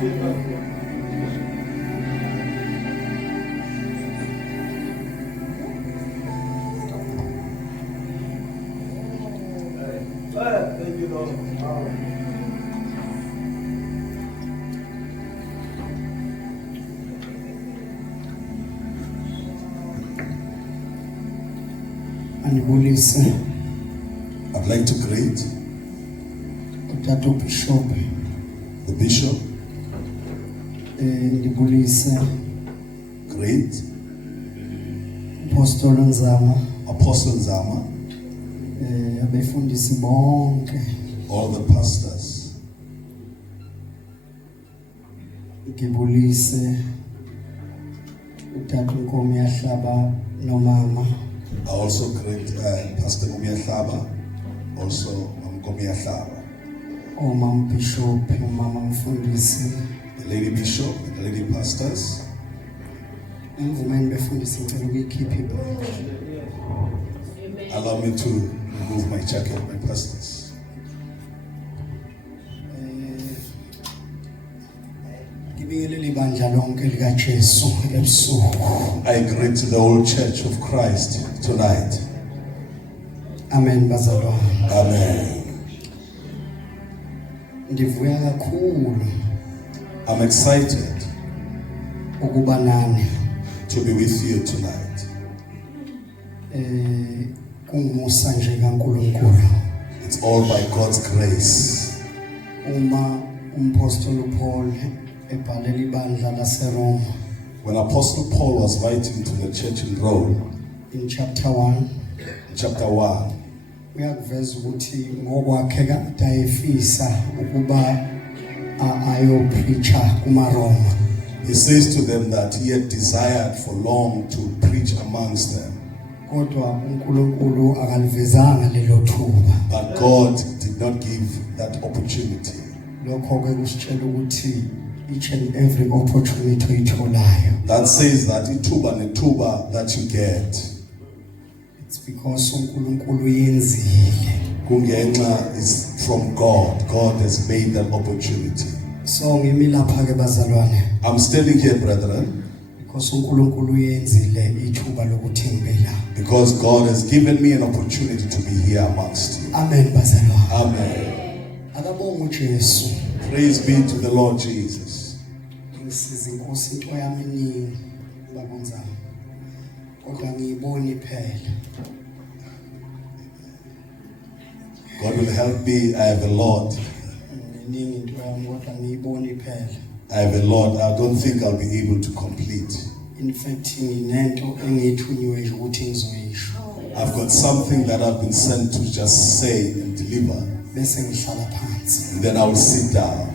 Thank you, Lord. Andibulise I'd like to greet utata Bishop the Bishop, ndibulise great Apostle Nzama Apostle Zama, abefundisi bonke all the pastors. ngibulise utata Nkomi Yahlaba nomama I also greet Pastor Nkomi Yahlaba, also Nkomi Yahlaba, omama Bishop umama mfundisi the lady bishop and the lady pastors. emvumeni befundisi ngicela ukuyikhipha ibandla. Allow me to remove my jacket, my pastors. Ngibingelele ibandla lonke lika Jesu ebusuku. I greet the whole church of Christ tonight. Amen bazalwane. Amen. Ndivuya kakhulu I'm excited ukuba nani. to be with you tonight. Kungumusa nje kaNkulunkulu. It's all by God's grace. Uma umpostoli Paul ebhalela ibandla laseRoma When Apostle Paul was writing to the church in Rome, in chapter 1 chapter 1, uyakuveza ukuthi ngokwakhe kade ayefisa ukuba ayopreacher kumaRoma. he says to them that he had desired for long to preach amongst them, Kodwa uNkulunkulu akalivezanga lelo thuba. but God did not give that opportunity. Lokho ke kusitshela ukuthi each and every opportunity oyitholayo, That says that ituba netuba that you get, it's because uNkulunkulu yenzile. kungenxa is from God. God has made that opportunity. So ngimi lapha ke bazalwane I'm standing here, brethren, because uNkulunkulu yenzile ithuba lokuthi ngibe la. because God has given me an opportunity to be here amongst you. Amen bazalwane. Amen. Akabonga uJesu. Praise be to the Lord Jesus. Ngisiza inkosi into yami iningi babonzana. Kodwa ngiyibona iphela. God will help me. I have a lot. Iningi into yami kodwa ngiyibona iphela. I have a lot. I don't think I'll be able to complete. In fact nginento engithunyiwe nje ukuthi ngizoyisho. I've got something that I've been sent to just say and deliver. Bese ngihlala phansi. And then I will sit down.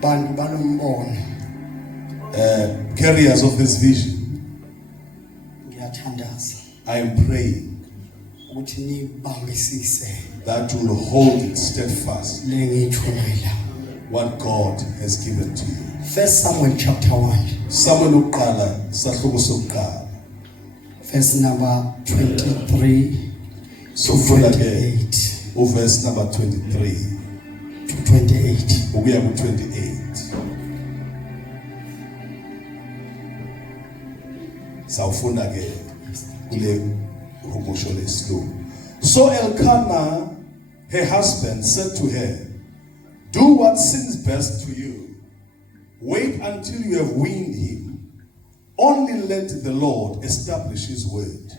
Bantu banombono. Carriers of this vision, Ngiyathandaza I am praying ukuthi nibambisise that you will hold it steadfast lengithumela. what God has given to you. First Samuel chapter 1 Samuel uqala sahluko sokuqala. verse number 23 So to funda ke 28 verse number 23 to 28. ukuya ku 28. Sawufunda ke kule rumusho lesilungu. So Elkanah, her husband, said to her, "Do what seems best to you. Wait until you have weaned him. Only let the Lord establish his word."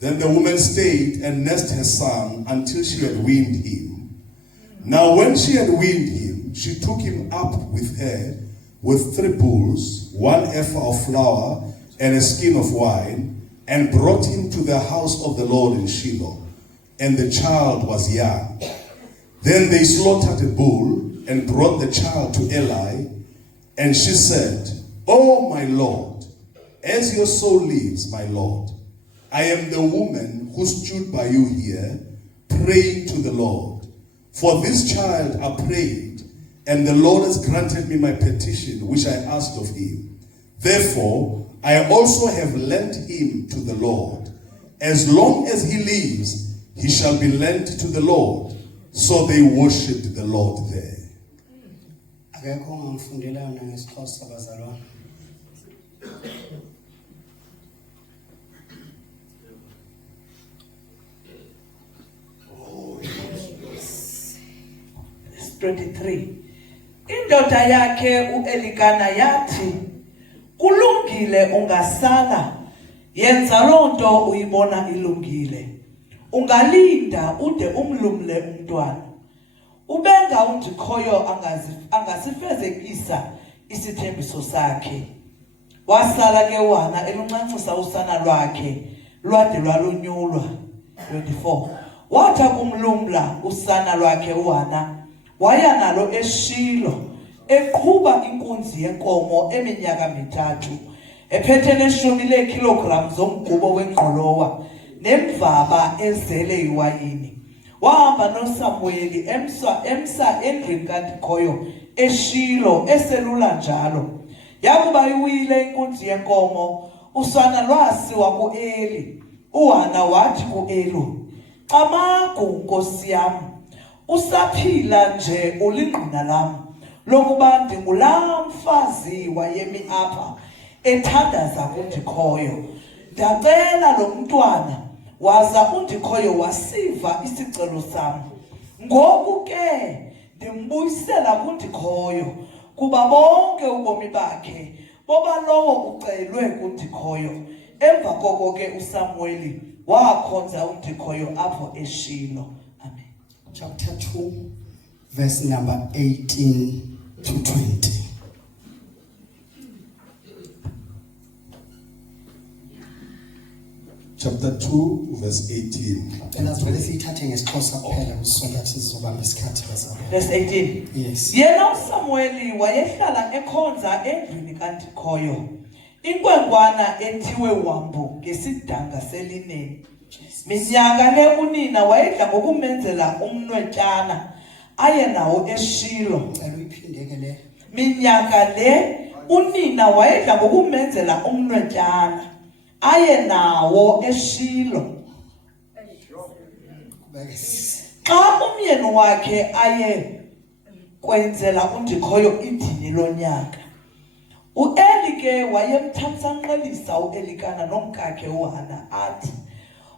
Then the woman stayed and nursed her son until she had weaned him. Now when she had weaned him, she took him up with her with 3 bulls, 1 ephah of flour, and a skin of wine, and brought him to the house of the Lord in Shiloh. And the child was young. Then they slaughtered a bull and brought the child to Eli. And she said, "Oh, my Lord, as your soul lives, my Lord, I am the woman who stood by you here, praying to the Lord. For this child I prayed, and the Lord has granted me my petition, which I asked of him. Therefore, I also have lent him to the Lord. As long as he lives, he shall be lent to the Lord." So they worshipped the Lord there. Akekho ongangifundela yona ngeSixhosa bazalwane. Verse 23. Indoda yakhe uElikana yathi, kulungile ungasala, yenza lonto uyibona ilungile. Ungalinda ude umlumle umntwana. Ubenga undikhoyo angasifezekisa isithembiso sakhe. Wasala ke uHana eluncancisa usana lwakhe lwade lwalunyulwa. 24. Wathi kumlumla usana lwakhe uHana waya nalo eShilo eqhuba inkunzi yenkomo eminyaka 3 ephethe neshumi leekilograms zomgubo wengqolowa nemvaba ezele iwayini. Wahamba noSamueli emsa endlini kaNdikhoyo eShilo eselula njalo. Yakuba iwile inkunzi yenkomo, usana lwasiwa kuEli. uHana wathi kuEli, "Camagu nkosi yami, usaphila nje ulingqina lam lokuba ndingulaa mfazi wayemi apha ethandaza kuNdikhoyo. Ndacela lo mntwana waza uNdikhoyo wasiva isicelo sam. Ngoku ke ndimbuyisela kuNdikhoyo kuba bonke ubomi bakhe boba lowo ucelwe kuNdikhoyo." Emva koko ke uSamueli wakhonza uNdikhoyo apho eShilo. Amen. Chapter 2, verse number 18 to 20. Chapter 2, verse 18. Phela sivele siyithathe ngeSixhosa kuphela kusonto sizobamba isikhathi bazalwane. Verse 18. Yes. Yena uSamueli wayehlala ekhonza endlini kaNdikhoyo. Inkwenkwana ethiwe Wambo ngesidanga selineni. Minyaka le unina wayedla ngokumenzela umnwetyana aye nawo eShilo. Cela uyiphindeke le. Minyaka le unina wayedla ngokumenzela umnwetyana aye nawo eShilo. Xa umyeni wakhe aye kwenzela uNdikhoyo idini lonyaka, uEli ke wayemthamsanqelisa uElikana nomkakhe uHana athi,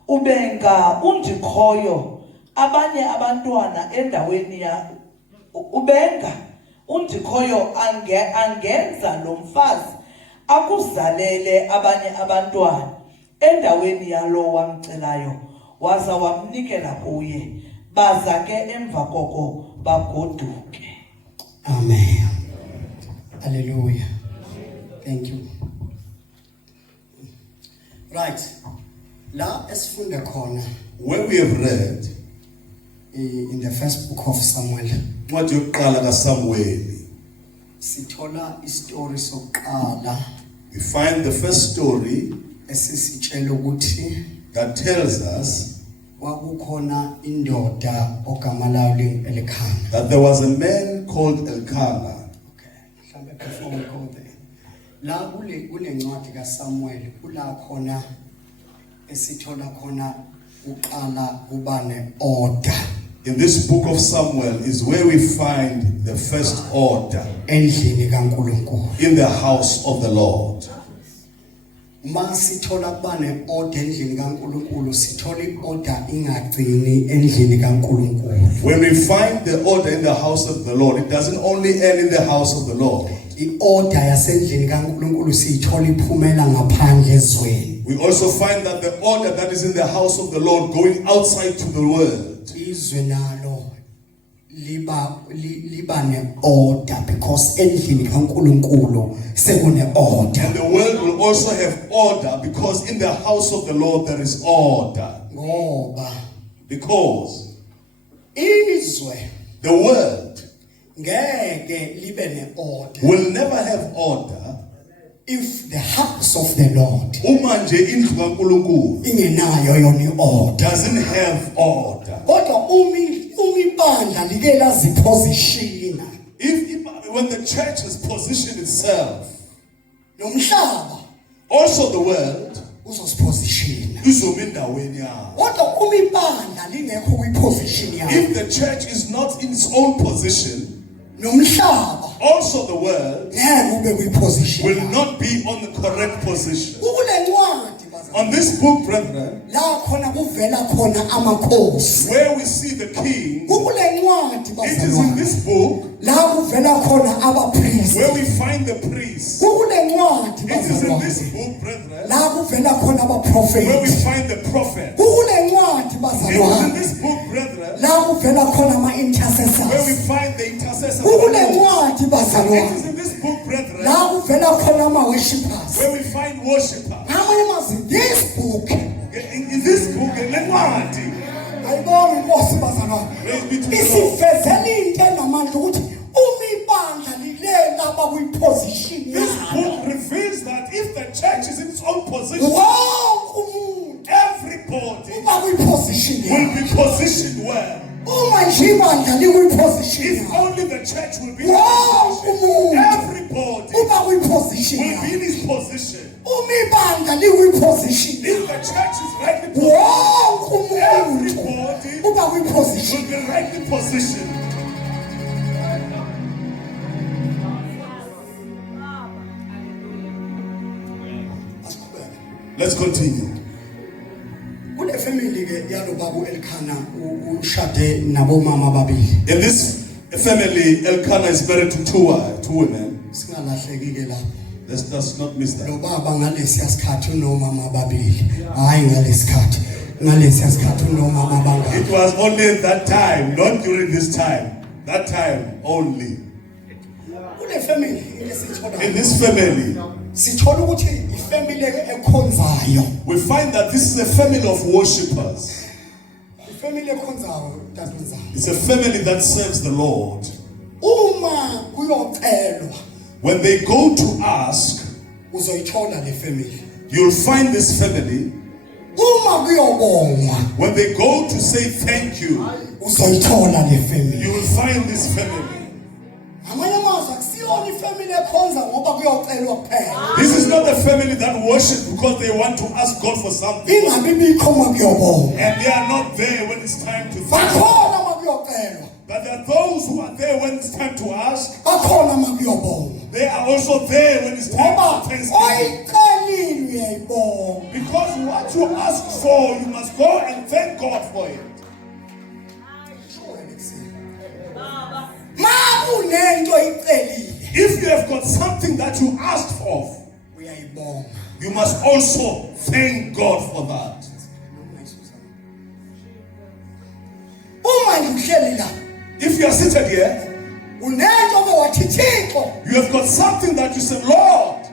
"Ubenga uNdikhoyo abanye abantwana endaweni ya ubenga uNdikhoyo angenza lo mfazi akuzalele abanye abantwana endaweni yalo wamcelayo, waza wamnikela kuye. Baza ke emva koko bagoduke." Amen. Hallelujah. Thank you. Right. La esifunda khona When we have read in the first book of Samuel, incwadi yokuqala kaSamueli, sithola istory sokuqala we find the first story esisitshela ukuthi that tells us kwakukhona indoda ogama layo lingu-Elikana. that there was a man called Elkanah. Okay, mhlambe before we go there. La kule ncwadi kaSamuel kula khona esithola khona uqala ubane order. In this book of Samuel is where we find the first order Endlini kaNkulunkulu. in the house of the Lord. Masithola kubane order endlini kaNkulunkulu, sithola iorder ingagcini endlini kaNkulunkulu. When we find the order in the house of the Lord, it doesn't only end in the house of the Lord. Iorder yasendlini kaNkulunkulu sithola iphumela ngaphandle ezweni. We also find that the order that is in the house of the Lord going outside to the world. Izwe nalo liba ne order because endlini kaNkulunkulu sekune order. And the world will also have order because in the house of the Lord there is order. Ngoba Because izwe the world ngeke libe ne order will never have order if the house of the Lord uma nje indlu kaNkulunkulu ingenayo yona order. doesn't have order. Kodwa umibandla like laziposition When the church has positioned itself, nomhlaba also the world uzosiposition. izobe endaweni yayo. Kodwa umibandla lingekho kwiposition yayo, If the church is not in its own position, nomhlaba Also the world ngeke ube kwiposition will not be on the correct position. kule ncwadi On this book, brethren, la khona kuvela khona amakhosi where we see the king, kule ncwadi it is in this book la kuvela khona abapriest where we find the priests. kule ncwadi It is in this book, brethren, la kuvela khona where we abaprofeti find the prophets. kule ncwadi It is in bazalwane this book, brethren, la kuvela khona where we ama-intercessors find the intercessors. kule It ncwadi is bazalwane in this book, brethren, la kuvela khona ama-worshippers where we find worshippers. ngamanye amazwi this book In this book, in Lencwadi, ayibonge inkosi bazalwane praise be to the Lord. isivezela into enamandla ukuthi uma ibandla lilela abakwiposition This yalo book reveals that if the church is in its own position, wonke umuntu everybody uba kwiposition will yalo be positioned well. uma nje ibandla likwiposition If yalo only the church will be in wonke position, umuntu everybody uba kwiposition will be yalo in his position. uma ibandla likwiposition If yalo the church is rightly positioned, wonke umuntu everybody uba kwiposition will be rightly positioned. Let's continue. kule family ke yalo babu Elkanah ushade nabomama ababili In this family, Elkanah is married to two women. singalahleki ke lapho Let's not miss lo that. baba ngalesiya sikhathi unomama ababili hayi ngalesikhathi sikhathi unomama abangaki It was only at that time, not during this time. That time only. kule family In esithola this family, sithola ukuthi ifamily ekhonzayo we find that this is a family of worshippers. ifamily ekhonzayo daduzana It's a family that serves the Lord. uma kuyocelwa When they go to ask, uzoyithola le family you'll find this family. uma kuyobongwa When they go to say thank you, uzoyithola le family you will find this family. ngamanye amazwi akusiyona ifamily ekhonza ngoba kuyocelwa kuphela This is not a family that worships because they want to ask God for something. ingabi bikho uma kuyobongwa And they are not there when it's time to thank. bakhona uma kuyocelwa But there are those who are there when it's time to ask. bakhona uma kuyobongwa They are also there when it's time ngoba for thanksgiving. oyicelile uyayibonga Because what you ask for, you must go and thank God for it. ma kunento oyicelile If you have got something that you asked for, uyayibonga you must also thank God for that. uma ngihleli la If you are seated here, unento obe wathi Thixo you have got something that you said, Lord,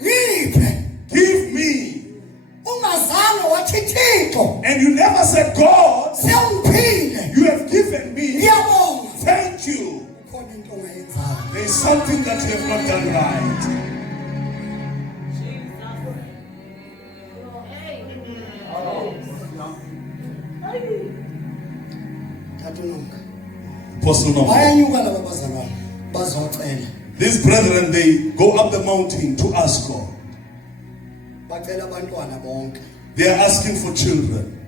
ngiphe give me. ungazange wathi Thixo And you never said, God, sewungiphile you have given me. ngiyabonga Thank you. khona into ongayenzayo There is something that you have not done right. thatha unomka Apostle Noah. bayanyuka laba bazalwane bazocela These brethren, they go up the mountain to ask God. bacela abantwana bonke They are asking for children.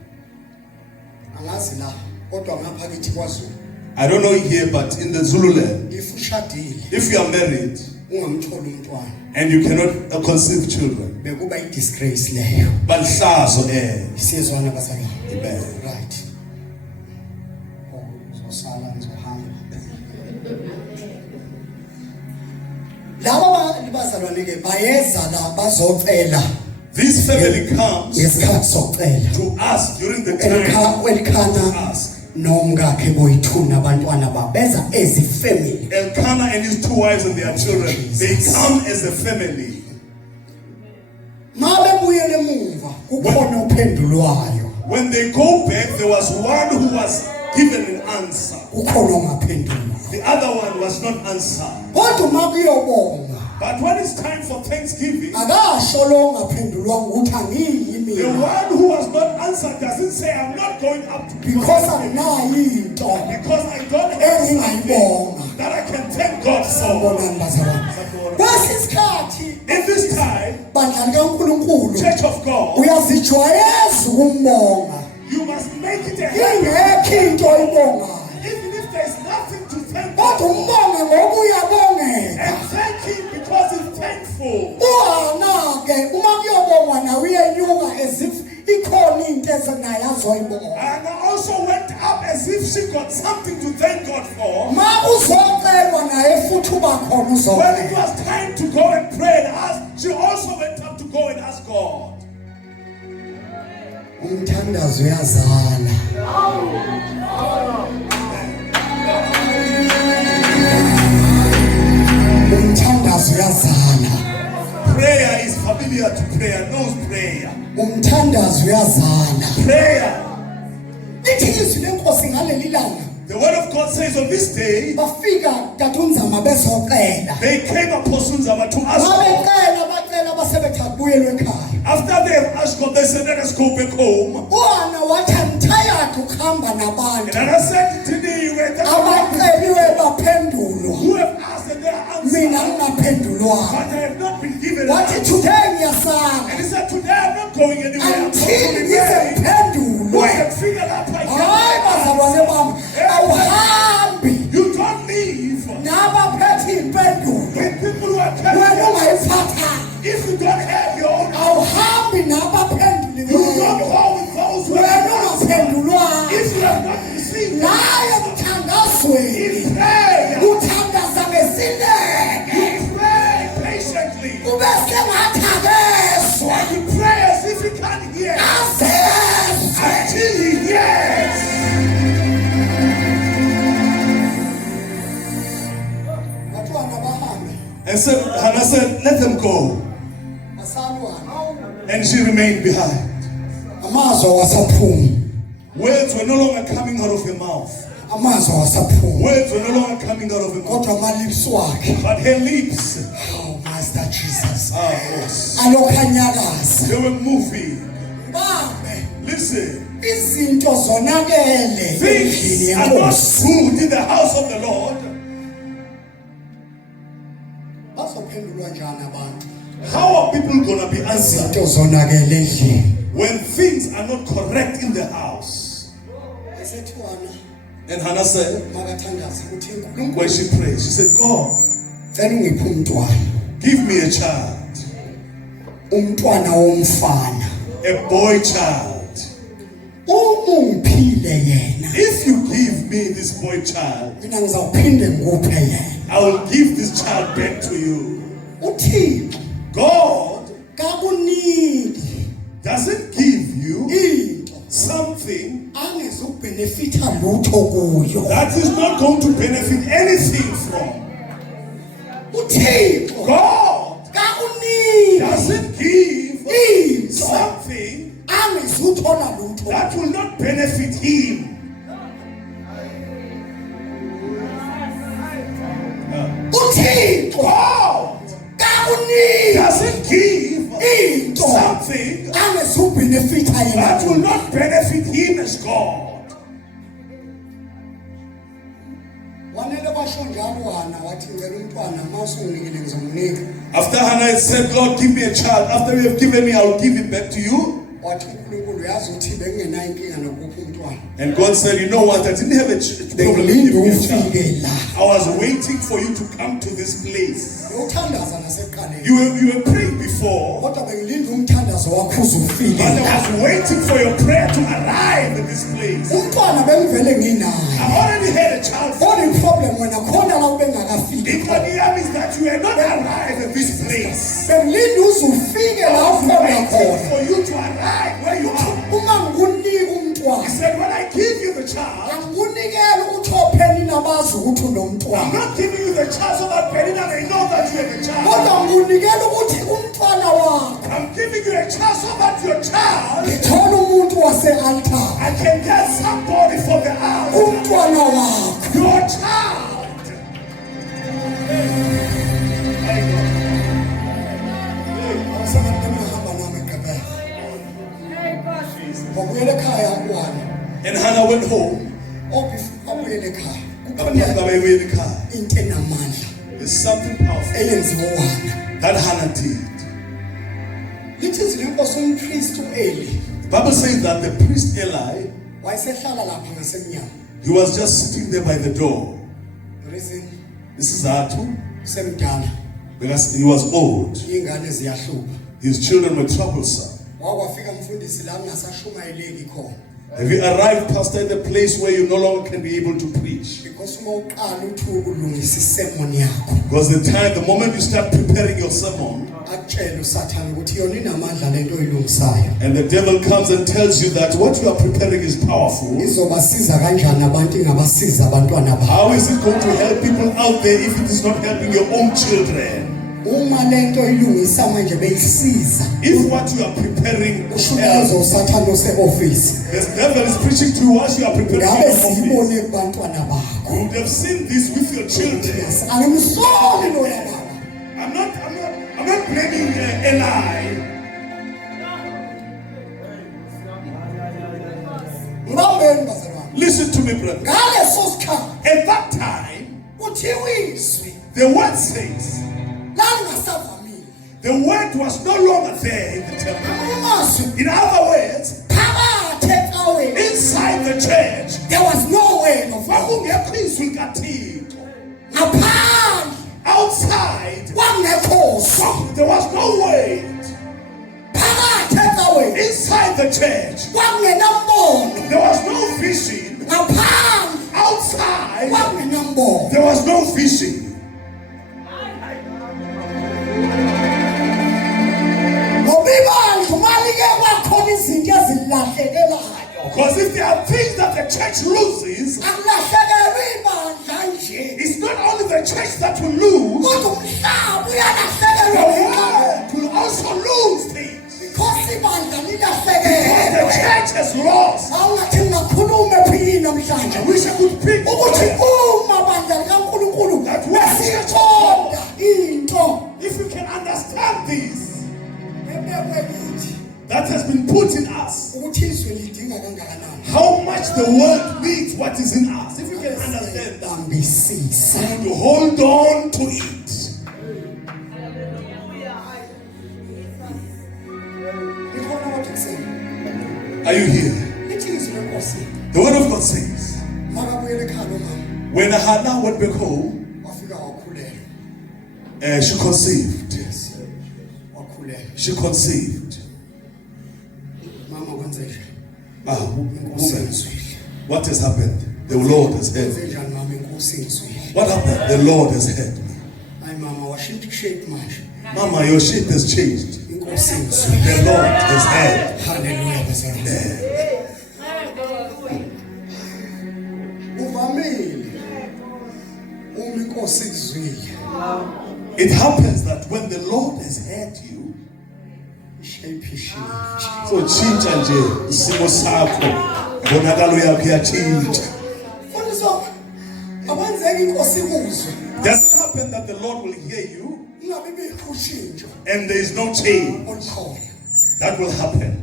angazi la kodwa ngapha kithi kwaZulu I don't know here, but in the Zulu land, if ushadile if you are married ungamtholi umntwana and you cannot conceive children, bekuba i-disgrace leyo balhlazo siyezwana bazalwane Amen. right uzosala ngizohamba laba bazalwane ke bayeza la bazocela This family comes ngesikhathi socela to ask during the time to Elkanah ask. nomkakhe boyithuna abantwana babeza as family Elkanah and his two wives and their children, they come as a family. mabe buyele emuva kukhona ophendulwayo When they go back, there was one who was given an answer. ukhona ongaphendulwa The other one was not answered. kodwa makuyobonga But when it's time for Thanksgiving, akasho lo ongaphendulwanga ukuthi angiyi the mina one who was not answered doesn't say, I'm not going up to because Thanksgiving anginayo into because I don't have something engingayibonga that I can thank God for. sabonani bazalwane kwesisikhathi In this time, bandla likaNkulunkulu Church of God, uyazijwayeza ukumbonga you must make it a habit. ingekho into oyibongayo Even if there's nothing to thank kodwa God for, umbonge uyabongeka. And thank him because he's thankful. Uhana ke uma kuyobongwa na uyenyuka as if ikhona into esenayo azoyibonga. And I also went up as if she got something to thank God for. Ma uzocelwa naye futhi uba khona When it uzocela. was time to go and pray and ask, she also went up to go and ask God. Umthandazo uyazala. Umthandazo uyazala. Prayer is familiar to prayer, knows prayer. Umthandazo uyazala. Prayer. Lithi izwi lenkosi ngaleli langa The word of God says on this day, bafika tatunzama bezocela. they came Apostle Nzama to ask God. Babecela bacela basebethi akubuyelwe ekhaya. After they have asked God, they said, let us go back home. Uhana wathi andithayadi ukuhamba nabantu. And I said, today you were Abaceliwe baphendulwa. who have asked and they are Mina answered. ngingaphendulwanga. But I have not been given an Wathi answer. today ngiyasala. And he said, today I'm not going anywhere. I'm not Until going ngize anywhere. Who ngiphendulwe. have figured out my Hayi bazalwane bami, awuhambi You don't leave nabaphethe impendulo. with people who are Wena telling ungayiphatha. if you don't have your own Awuhambi you nabaphenduliweyo. don't go with those who Wena have ungaphendulwanga. if you have not received Naye the emthandazweni in prayer, uthandaza ngesineke. you pray patiently. Ube sengathi akezwa. And you pray as if you can't hear Azezwe. until he hears. Batwana bahambe. And so Hannah said, let them go. Asalwana. And she remained behind. Amazwi awasaphumi. Words were no longer coming out of her mouth. Amazwi awasaphumi. Words were no longer coming out of her mouth. Kodwa amalipsi wakhe. But her lips, Oh, Master Jesus. yes, Alokhanyakaza. they were moving. Bambe. Listen, Izinto zonakele endlini things are not yenkosi. good in the house of the Lord. Bazophendulwa njani abantu? How are people going to be answered Izinto zonakele endlini. when things are not correct in the house? Esethiwana And Hannah said, makathandaza uthi uNkulunkulu when she prayed, she said, God, cela ungiphe umntwana. give me a child, Umntwana womfana. a boy child. Uma ungiphile yena, If you give me this boy child, mina ngizawuphinde ngikuphe yena. I will give this child back to you. Uthixo God kakuniki doesn't give you into something angezukubhenefitha lutho kuyo. that is not going to benefit anything from. Uthixo God kakuniki doesn't give into something angezuthola lutho. that will not benefit him. Uthixo God kakuniki doesn't give into something angezukubhenefitha that will yena. not benefit him as God. Wanele basho njalo wana wathi ngicela umntwana mawusunginikile ngizomnika. After Hannah had said, God, give me a child. After you have given me, I will give it back to you. Wathi uNkulunkulu yazi uthi bengenayo inkinga nokupha umntwana. And God said, you know what? I didn't have a problem with Bengilinde giving you a child. ufike la. I was waiting for you to come to this place. Uthandaza nasekuqaleni. You were praying before, Kodwa bengilinde umthandazo wakho uze ufike but I la. was waiting for your prayer to arrive at this place. Umntwana bengivele nginaye. I already had a child. Only problem wena khona la ubengakafiki. The problem is that you had not arrived at this place. Bengilinde uze ufike I la was ukhona waiting khona. for you to arrive where you are. Uma ngikunika He umntwana, said, when I give you the child, angikunikeli ukuthi opheni nabazi ukuthi I'm unomntwana. not giving you the child so that Penina may know that you have a child. Kodwa ngikunikela ukuthi umntwana wakho I'm giving you a child so that your child, ngithola umuntu wase-altar. I can get somebody for the hour. Umntwana wakho. Your child. Awusangathi ngihamba nami eGqeberha. Wabuyela ekhaya wana. And Hannah went home. Wabuyela ekhaya. Into enamandla There's something powerful eyenziwe wana. that Hannah did. Lithi izwi lenkosi umpriest uEli The Bible says that the priest Eli, wayesehlala lapha ngasemnyango. he was just sitting there by the door. The reason Isizathu, semdala because he was old, ingane ziyahlupha. his children were troublesome. Wakwafika umfundisi la ngasashumayeleki khona. Have you arrived, Pastor, at the place where you no longer can be able to preach? Because uma uqala uthi ulungisa isermon yakho, Because the moment you start preparing your sermon, akutshela uSathane ukuthi yona inamandla lento oyilungisayo. and the devil comes and tells you that what you are preparing is powerful, Izobasiza kanjani abantu ingabasiza abantwana babo? how is it going to help people out there if it is not helping your own children? Uma lento oyilungisa manje beyisiza. If what you are preparing is Ushumayeza help, uSathane ose-office. the devil is preaching to you as you are preparing Ngabe your office. siyibone kubantwana bakho. You would have seen this with your children. Yes, angimsoli loya baba. I'm not blaming Eli. Ngibambeni bazalwane. Listen to me, brother. Ngaleso sikhathi At that time, kuthiwa izwi the word says, lalingasavamile. the word was no longer there in the temple. Amanye amazwi In other words, phakathi ecaweni inside the church, there was no way of kwakungekho izwi likaThixo. ngaphandle Outside, kwakungekho there was no word. phakathi ecaweni Inside the church, kwakungenambono there was no vision. ngaphandle Outside, kwakungenambono. there was no vision. Ngoba ibandla malike kwakhona izinto ezilahlekelayo. Because if there are things that the church loses, Akulahlekelwa ibandla nje. it's not only the church that will lose, Kodwa umhlaba the uyalahlekelwa world will also lose things. because ibandla Because the lilahlekelwe. church has lost. Awungathi ngingakhuluma ephini namhlanje. I wish I could pick Ukuthi uma bandla likaNkulunkulu lesiqonda into if you can understand this ebekwe kithi that has been put in us, ukuthi izwe lidinga kangakanani. how much the world needs what is in us. If you can understand that, Bambisisa. to hold on to it. Likhona kodwa kuseni. Are you here? Lithi izwi lenkosi. The word of God says, Makabuyele ekhaya umama. when Hannah went back home, Wafika wakhulelwa. she conceived. Wakhulelwa. She conceived. Mama kwenzeke. Woman, what has happened? The Lord has heard me. Kwenzenjani mama inkosi ingizwile. What happened? The Lord has heard me. Hayi mama washintsha shape manje. Mama, your shape has changed. Inkosi ingizwile. The Lord has heard. Hallelujah bazalwane. Uvamile. Uma inkosi ikuzwile. It happens that when the Lord has heard you, Shape ishintsha. so chincha nje isimo sakho, bonakalo yakho iyachinja. Fundiswa akwenzeki inkosi ikuzwe. Does it happen that the Lord will hear you Ingabe bikho ushintsho and there is no change? olukhona. That will happen.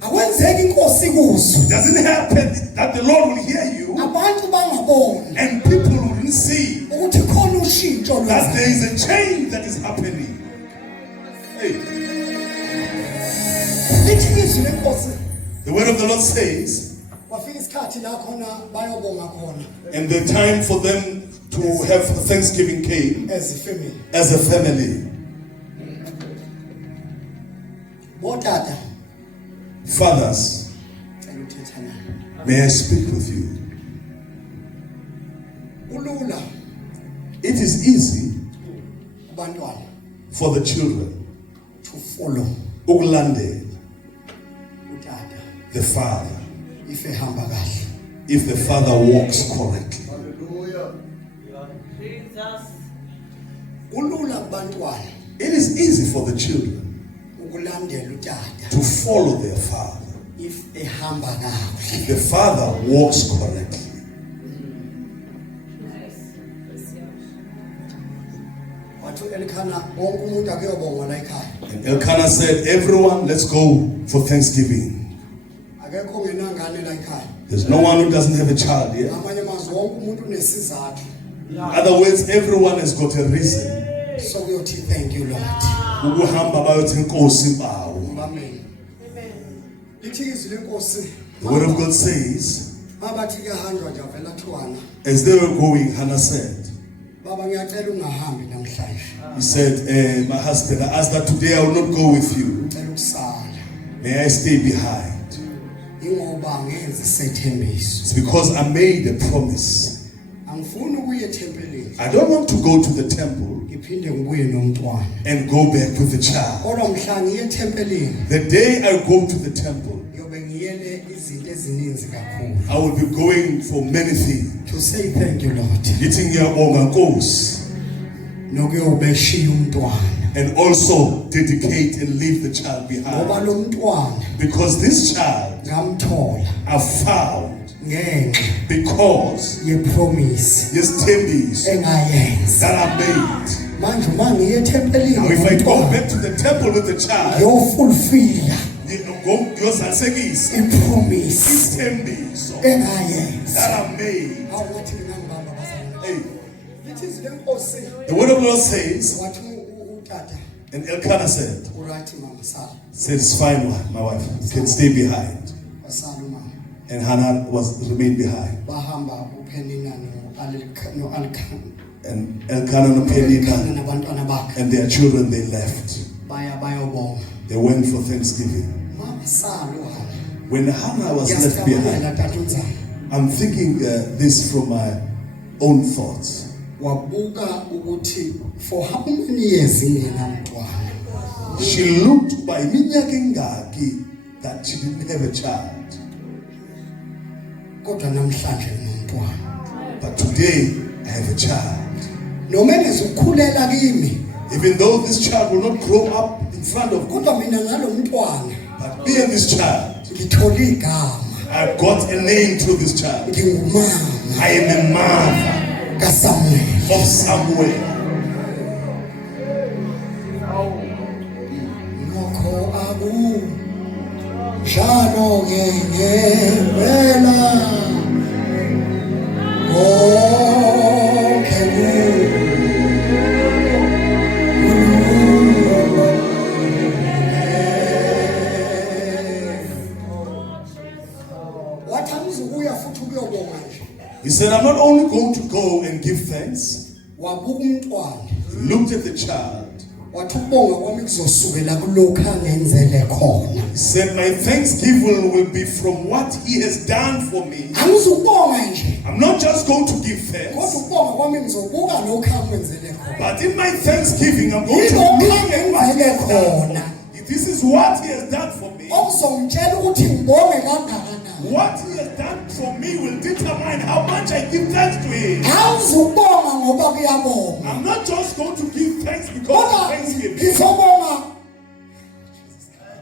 Akwenzeki inkosi ikuzwe. Does it happen that the Lord will hear you Abantu bangaboni and people wouldn't see ukuthi khona ushintsho that lwenza. there is a change that is happening? Hey, Lithi izwi lenkosi. the word of the Lord says, Wafika isikhathi la khona bayobonga khona and the time for them to have Thanksgiving came as a family. as a family. Botata, Fathers, ngicela uthetha naye. may I speak with you? Ulula It is easy kubantwana for the children to follow ukulandela utata the father if ehamba kahle. if the father walks correctly. Ulula kubantwana It is easy for the children ukulandela utata to follow their father if ehamba kahle. if the father walks correctly. Wathi Elikhana wonke umuntu akuyobonga la ekhaya. And Elkanah said, everyone, let's go for Thanksgiving. Akekho ngenangane la ekhaya. There's no one who doesn't have a child here. Ngamanye amazwi wonke umuntu unesizathu. In other words, everyone has got a reason. So kuyothi thank you Lord. Ukuhamba bayothi inkosi bawo. Amen. Lithi izwi lenkosi. The word of God says, Mabathi ke 100 avela thwana. as they were going, Hannah said, baba ngiyacela ungahambi namhlanje. He said, my husband, I asked that today I will not go with you. Ngicela ukusala. May I stay behind? Ingoba ngenze isethembiso. It's because I made a promise. Angifuni ukuya ethempelini. I don't want to go to the temple Ngiphinde ngibuye nomntwana. and go back with the child. Kodwa mhla ngiye ethempelini, The day I go to the temple, ngiyobe ngiyele izinto ezininzi kakhulu. I will be going for many things. To say thank you Lord. Ngithi ngiyabonga Nkosi, Nokuyobeshiya umntwana. and also dedicate and leave the child Ngoba behind. lo mntwana Because this child ngamthola I found ngenxa because ye-promise yesithembiso engayenza. that I made. Manje uma ngiye ethempelini Now if I go ngomntwana, back to the temple with the child, ngiyofulfilla ngiyozalisekisa i-promise isithembiso engayenza. that I made. Awuthi mina ngibamba bazalwane. Hey, Lithi izwi lenkosi the word of the Lord says, wathi utata and Elkanah said, uright mama sala. it's fine, my wife, you can stay behind. Wasala umama. And Hannah remained behind. Bahamba uPenina no-Alkan. And Elkanah and Penina Nabantwana bakhe and their children, they left. bayobonga. They went for Thanksgiving. Mama sala uHana. When Hannah was left behind, Ngiyacabangela tata uNzana. I'm thinking this from my own thoughts. Wabuka ukuthi for how many years ingenamntwana. She looked by iminyaka engaki that she didn't have a child. Kodwa namhlanje unomntwana. But today I have a child. Noma engezukukhulela kimi, Even though this child will not grow up in front of God, kodwa mina ngalo mntwana but being this child, ngithola igama. I got a name through this child. Ngingumama I am a mother kaSamuel. of Samuel. Nokho abu njalo ngengevela konke wathi angizukuya futhi ukuyobonga nje. He said, I'm not only going to go and give thanks. Wabuka umntwana Looked at the child. wathi ukubonga kwami kuzosukela kulokho angenzele khona. He said, my thanksgiving will be from what he has done for me. Angizukubonga nje, I'm not just going to give kodwa thanks, ukubonga kwami ngizobuka lokho angenzele khona. but in my thanksgiving, I'm going to Yilokho look at what he angenzele has done. khona. This is what he has done for me. Okuzongitshela ukuthi ngibonge kangakanani. What he has done for me will determine how much I give thanks to him. Awuzukubonga ngoba kuyabonga, I'm not just going to give thanks because of kodwa thanksgiving, ngizobonga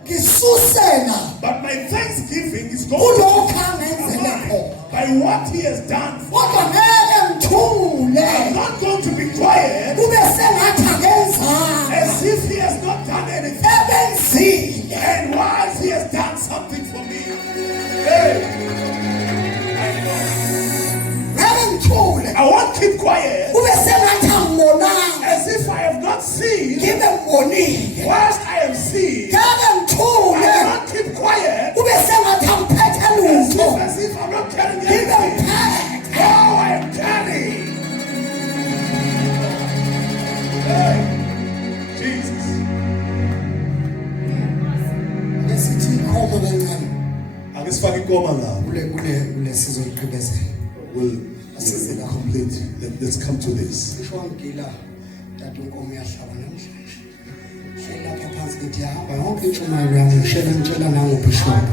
ngisusela but my thanksgiving is going kulokho to angenzele be khona. by what he has done for me. Kodwa ngeke ngithule I'm not going to be quiet kube sengathi akenzanga as if he has not done anything. ebenzile. And once he has done something for me, hey, I know. Ngeke ngithule I won't keep quiet kube sengathi angibonanga as if I have not seen. ngibe ngibonile. Whilst I am seeing, Ngeke I ngithule will not keep quiet kube sengathi angiphethe lutho as if I'm not carrying ngibe anything. ngiphethe. Oh, I am carrying. Hey, Jesus. Ngesithi ikhoma kancane Angisifake ikoma la. kule sizoyiqhubezela. We'll complete. Let's come to this. Isho ngigila tata unkomo yahlaba namhlanje. Hlela lapha phansi ngithi yahamba yonke intshumayelo yami ngishela ngitshela nangobishop.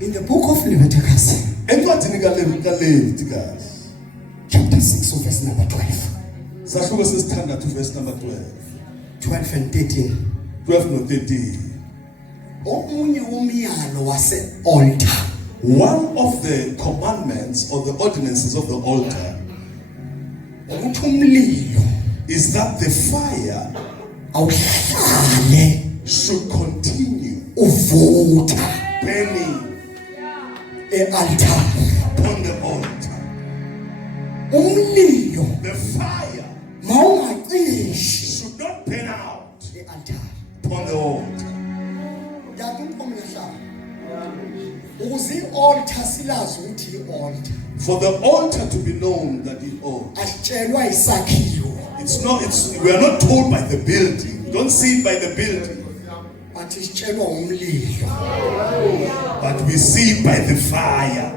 In the book of Leviticus, Encwadini kaLeviti guys. chapter 6 verse number 12. Sahluko sesithandathu verse number 12. 12 and 13. 12 no 13. Omunye womyalo wase-altar One of the commandments or the ordinances of the altar ukuthi umlilo is that the fire awuhlale should continue uvutha burning e-altar. upon the altar. Umlilo The fire mawungacishi should not burn out e-altar. upon the altar. Yathi unkomo yahlaba ukuze i-altar silazi ukuthi i-altar For the altar to be known that it owns. asitshelwa isakhiwo We are not told by the building. We don't see it by the building. but sitshelwa umlilo. But we see it by the fire.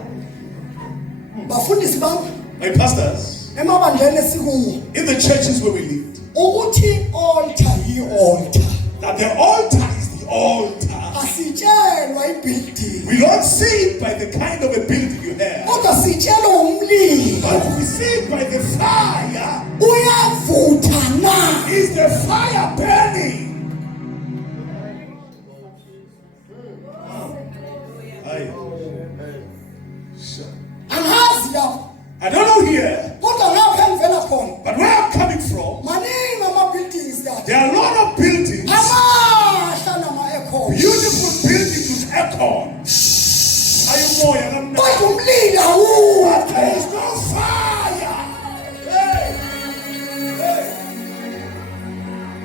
Bafundisi bami My pastors, emabandleni esikuwo in the churches where we live, ukuthi altar yi-altar that the altar is the altar. asitshelwa ibuilding We don't see it by the kind of a building you have, kodwa sitshelwa umlilo. but we see it by the fire. Uyavutha na Is the fire burning? Aye. angazi lapho I don't know here, kodwa ngapha engivela khona but where I'm coming from, maningi ama-buildings lapha there are a lot of buildings, amahle nama-echo beautiful buildings with aircon. Ayumoya kamnandi. kodwa umlilo awukho. There is no fire. Hey. Hey.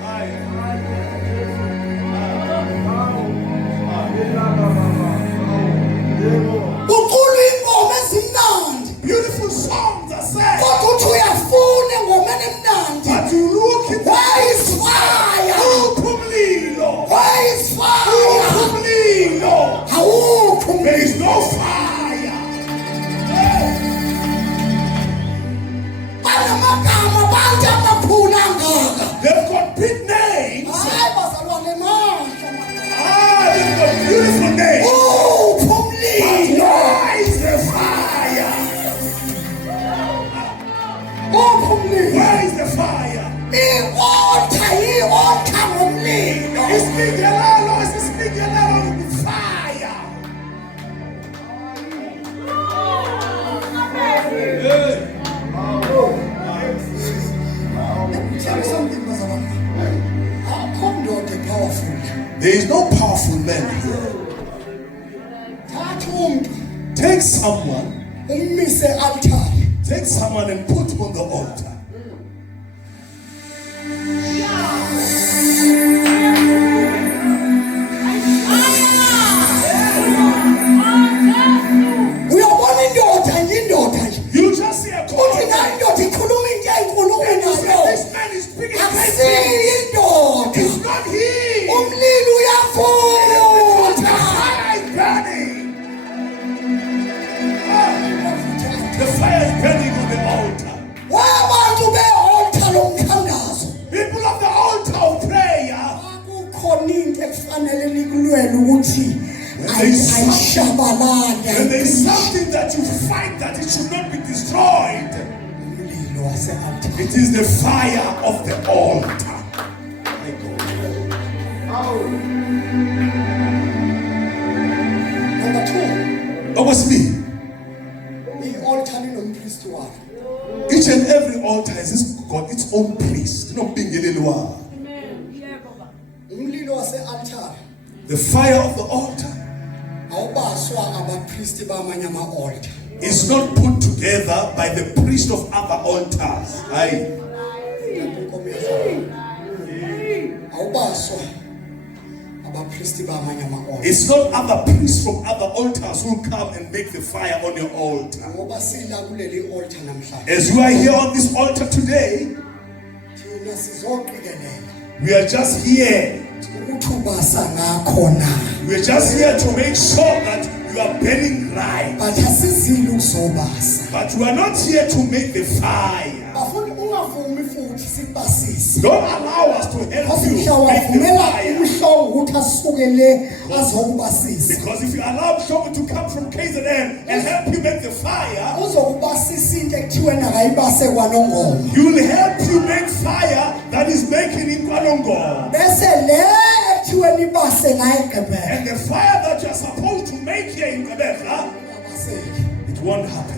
Aye. Kuculwa ingoma ezimnandi Beautiful songs are said, kodwa uthi uyafuna engomeni emnandi. but you look at Where is fire? Upumlilo. Where is fire? Upumlilo. Awukho There umlilo. is no fire. Hey. Banamagama abantu amakhulu angaka. They've got big names. Hayi bazalwane mahle. They've got beautiful names. Upho But umlilo. where is the fire? Upho umlilo. Where is the fire? I-altar yi-altar ngomlilo. Isibigelelo with fire. Tell me something, bazalwane. Akho ndoda powerful. There is no powerful man here. Thatha umuntu Take someone, ummise altar. take someone and put him on the altar. Uyabona indoda yindoda nje. You just see a Uthi altar. nayo indoda ikhuluma into ayikhuluma And you say, nayo. this man is speaking Akusiyi crazy. indoda. It's not him. Umlilo The uyavutha. fire is burning. The fire is burning on the altar. Wabantu be-altar lomthandazo. People of the altar of prayer. Kukhona into ekufanele nikulwele ukuthi ayishabalale. When there is something that you fight that it should not be destroyed, Umlilo wase-altar. it is the fire of the altar. My God. Number 2, That was me. i-altar linompristi walo. Each and every altar has got its own priest. Umlilo wase-altar The fire of the altar awubaswa abapristi bamanye ama-altar. is not put together by the priest of other altars. Aye. Awubaswa abapristi bamanye ama-altar. It's not other priests from other altars who come and make the fire on your altar. Ngoba sila kuleli altar namhlanje. As you are here on this altar today, Thina sizoqikelela we are just here. ukuthi ubasa ngakho na. We are just here to make sure that you are burning right. But asizile ukuzobasa. But we are not here to make the fire. Bafuna ungavumi futhi sikubasise. Don't allow us to help Kasi you mhla make the wavumela fire. umhlobo ukuthi asuke le azokubasisa. Because if you allow someone to come from KZN and help you make the fire, Uzokubasisa into ekuthiwe nakayibase kwanongoma. he will help you make fire that is making in Kwalongo. Bese le ekuthiwe nibase ngayo eGqeberha. And the fire that you are supposed to make here in Quebec, it won't happen.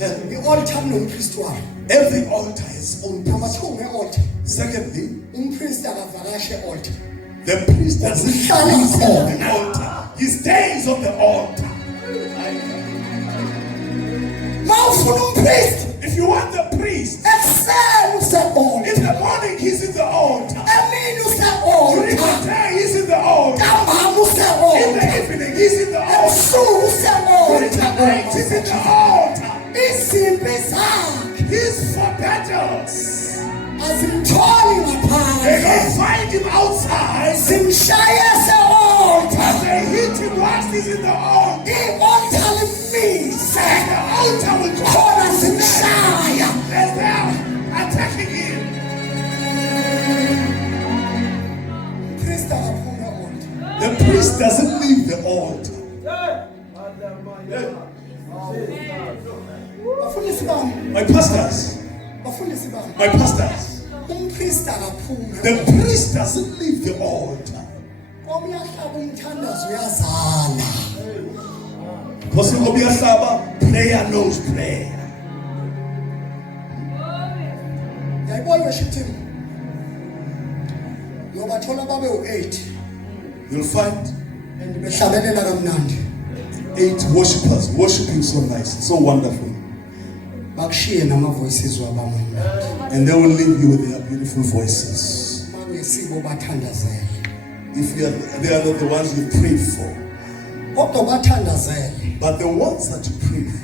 I-altar nompristi walo. Every altar has its own Number priest. 2 nge-altar. Secondly, Umpristi akavakashe e-altar. the priest doesn't Uhlala stays on khona. the altar. He stays on the altar. Mawufuna umpristi If you want the priest, ekuseni use-altar. in the morning he's in the altar. Emini use-altar. In the evening, he's in the altar. ebusuku In the night, he's in the altar. izimpi zakhe He's for battles. azimtholi They ngaphandle don't find him outside. zimshaya ese-altar They hit him whilst he's in the altar. i-altar limise And the altar will go. khona zimshaya As they are attacking him. umpristi akaphuma e-altar The priest doesn't leave the altar. bafundisi bami My pastors, bafundisi bami my pastors, umpristi akaphuma the priest doesn't leave the altar. komyahlaba umthandazo uyazala Because prayer knows prayer. yayibona worship team yobathola babe u-8 You'll find and behlabelela kamnandi 8 worshippers worshiping so nice, so wonderful. bakushiye nama-voices wabamnandi And they will leave you with their beautiful voices. mangesiko bathandazele If they are not the ones you prayed for. kodwa bathandazele But the ones that you pray for,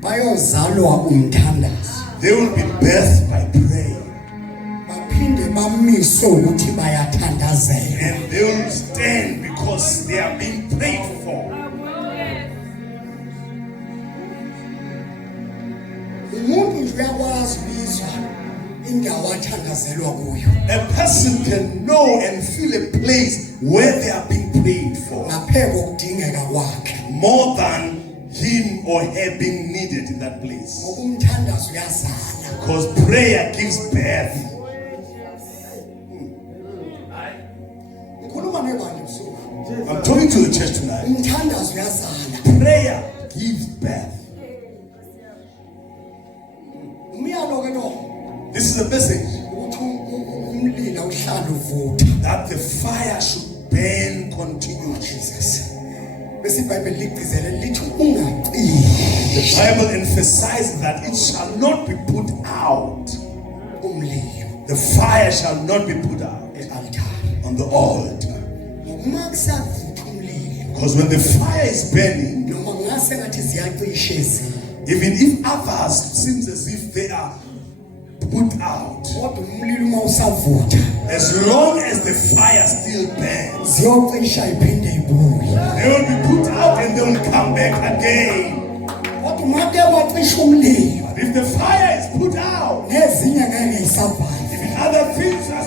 bayozalwa umthandazo they will be birthed by prayer. baphinde bamiswe ukuthi bayathandazela And they will stand because they are being prayed for. umuntu nje uyakwazi ukuzwa indawo athandazelwa kuyo A person can know and feel a place where they are being prayed for ngapheko kokudingeka kwakhe more than him or her being needed in that place. ngoba umthandazo uyazala Because prayer gives birth. ngikhuluma nebandla ebusuku I'm talking to the church tonight. umthandazo uyazala Prayer gives birth. umyalo-ke lo This is a message ukuthi umlilo uhlale uvutha that the fire should burn continually. jesus bese ibhayibheli ligcizelela lithi ungacili The Bible emphasizes that it shall not be put out. umlilo The fire shall not be put out e-altare on the altar. uma kusavutha umlilo Because when the fire is burning, noma ngase ngathi ziyacisha ezinye even if others it seems as if they are put out, kodwa umlilo uma usavutha as long as the fire still burns, ziyocisha iphinde ibuye they will be put out and they will come back again. kodwa uma ke wacisha umlilo But if the fire is put out, nezinye ngeke yisavale even other things as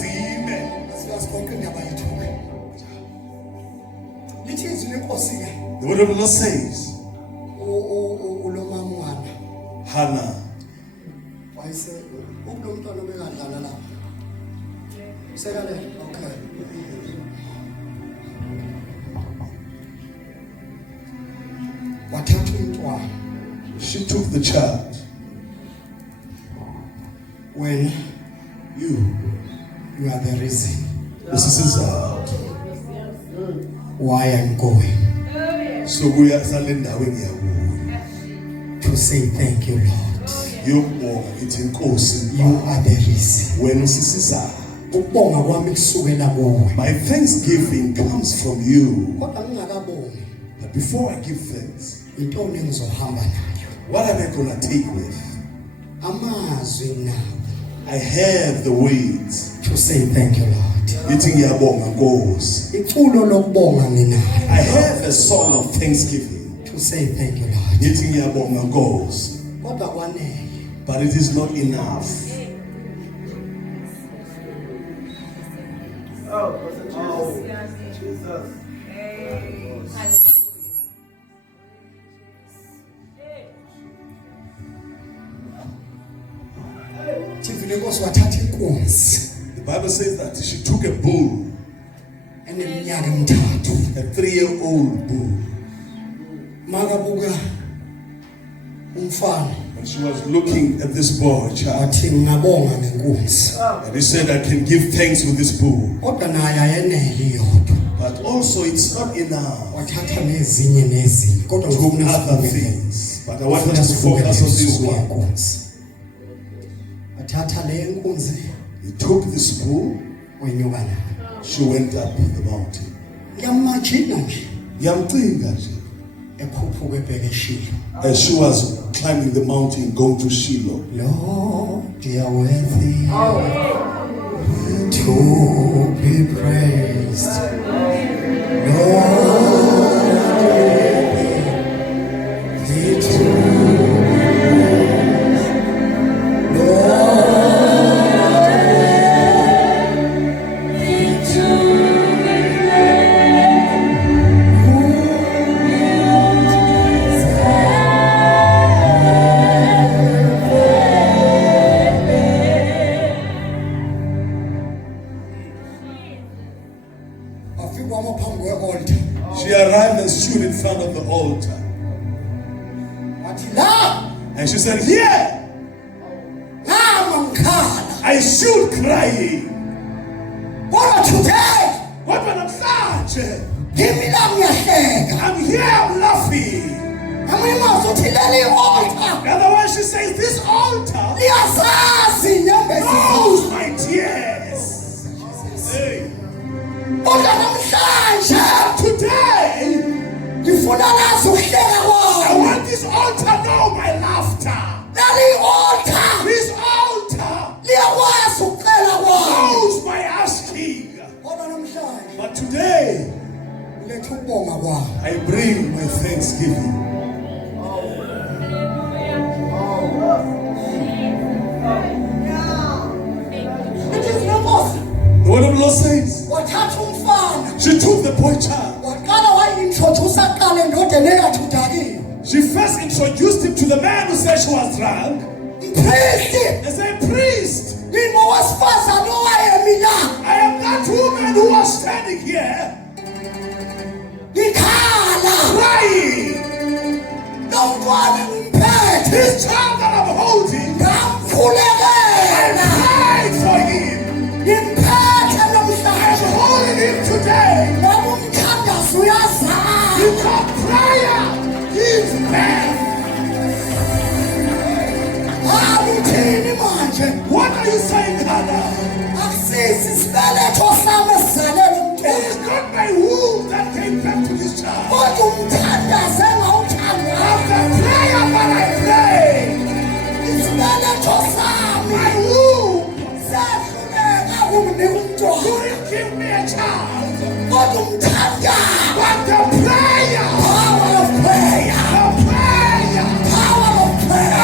zime. siyazigoqa indaba yethu-ke lithi izwi lenkosi-ke The word of the Lord says, ulomamwana Hannah, wayese ukulo mntwana obekadlala lapha sekalela okay wathatha umntwana she took the child. wena You, you are the reason this is why I'm going so we are endaweni yakuyo. to say thank you Lord Yobonga ithi inkosi you are the reason wena usisiza. ukubonga kwami kusukela kuwe My thanksgiving comes from you. kodwa ngingakabongi But before I give thanks, intoni engizohamba nayo what am I gonna take with? amazwi nawo I have the words. to say thank you Lord Ithi ngiyabonga Nkosi. iculo lokubonga nginalo I have a song of thanksgiving. to say thank you Lord Ithi ngiyabonga Nkosi. kodwa kwanele But it is not enough. thina lenkosi wathatha inkunzi The Bible says that she took a bull, eneminyaka emithathu a 3-year-old bull, makabuka umfana and she was looking at this boy child. wathi ngingabonga ngenkunzi And he said, I can give thanks with this bull. kodwa naye ayenele iyodwa But also it's not enough. wathatha nezinye kodwa Took ngifuna other sifunde things. But I want us to focus on this one. yenkunzi wathatha le nkunzi He took this bull, wenyuka nayo she went up the mountain. Ngiyamagina nje Ngiyamcinga nje. ekhuphuka ebheke eShilo. As she was climbing the mountain going to Shiloh. Lord, you are worthy to be praised. Lord, worthy to be praised. Afika wamaphambi kwe-altar. She arrived and stood in front of the altar. Wathi la And she said, here, ngama ngikhala. I should crying. Kodwa today Kodwa namhlanje, kimi la ngiyahleka. I'm here, I'm laughing. Amazwi uthi leli altar Otherwise, she says, this altar liyazazi inyembezi. knows my tears. Hey. Kodwa namhlanje Today, ngifuna lazi ukuhleka I kwami. want this altar to know my laughter. Leli altar This altar liyakwazi ukucela kwami. knows my asking. Kodwa namhlanje But today, letha ukubonga kwami. I bring my thanksgiving. It is Nkosi. The word of the Lord says, Wathatha umfana she took the boy child. waqala wayintroduce aqale endodeni eyathudakile. She first introduced him to the man who said she was drunk. Mpristi And said, priest, ngingowesifazane owayemi la. I am that woman who was standing here Ngikhala crying. lo mntwana ngimphethe. This child that I'm holding, I Ngamkhulekela. prayed for him. Ngimphethe I am namhlanje. holding him today. Ngoba umthandazo uyazama. Because prayer gives birth. Akuthini manje? What are you saying, Hannah? Akusisi isibeletho sami esizalela It umntwana. is not my womb that gave birth to this child. Kodwa umthandazo engawuthandayo. After prayer that I prayed, Isibeletho sami my womb sehluleka ukunginika umntwana. couldn't give me a child. Kodwa umthandazo. But the prayer, Power of prayer. power Power of prayer. of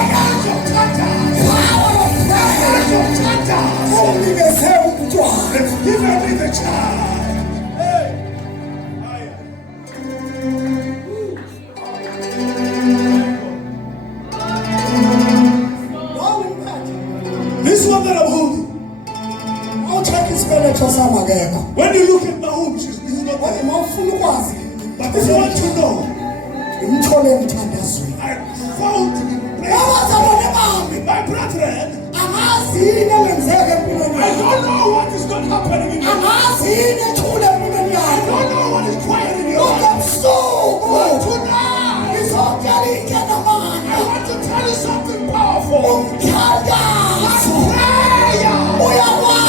thunder, Power of prayer. of thunder, Unginikeze umntwana. they've given me the child. Hey. This one that I'm holding, Awutheka isibeletho sami akekho. when you look at my womb, he's not Kodwa there. uma ufuna ukwazi But if you want to know, ngimthole emthandazweni. I found him Abazalwane bami my brethren. angazi yini engenzeka empilweni I yakho. don't know what is not happening in your life. Angazi yini ethule empilweni I yakho. don't know what is quiet in your Kodwa life. busuku But tonight, ngizokutshela into I namanga. want to tell you something powerful. Umthandazo Prayer. uyakwazi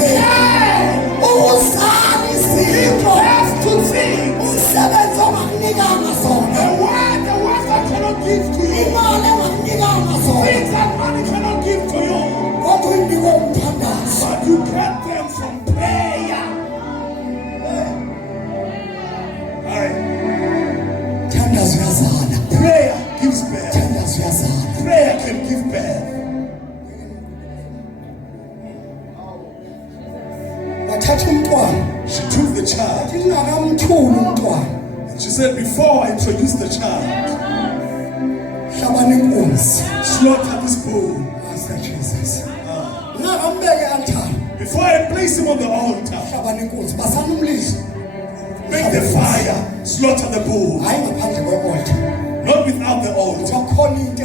Yeah. ukuzala izinto. Have to think. Umsebenzi ongakunikanga The sona. word that cannot give to you. Imali engakunikanga sona. Things that money cannot give to you. Kodwa uyinikwe umthandazo. But you get them from prayer. All right. Umthandazo uyazala. Prayer gives birth. Umthandazo uyazala. Prayer can give birth. Wathatha umntwana. She took the child. Ingakamthuli umntwana. She said, before I introduce the child, Hlabana inkunzi. slaughter this bull. Master Jesus. Ngakambeke altar. Before I place him on the altar, Hlabana inkunzi. Basana umlilo. make the fire, slaughter the bull. Hayi ngaphandle kwe-altar. Not without the altar. Ngoba khona into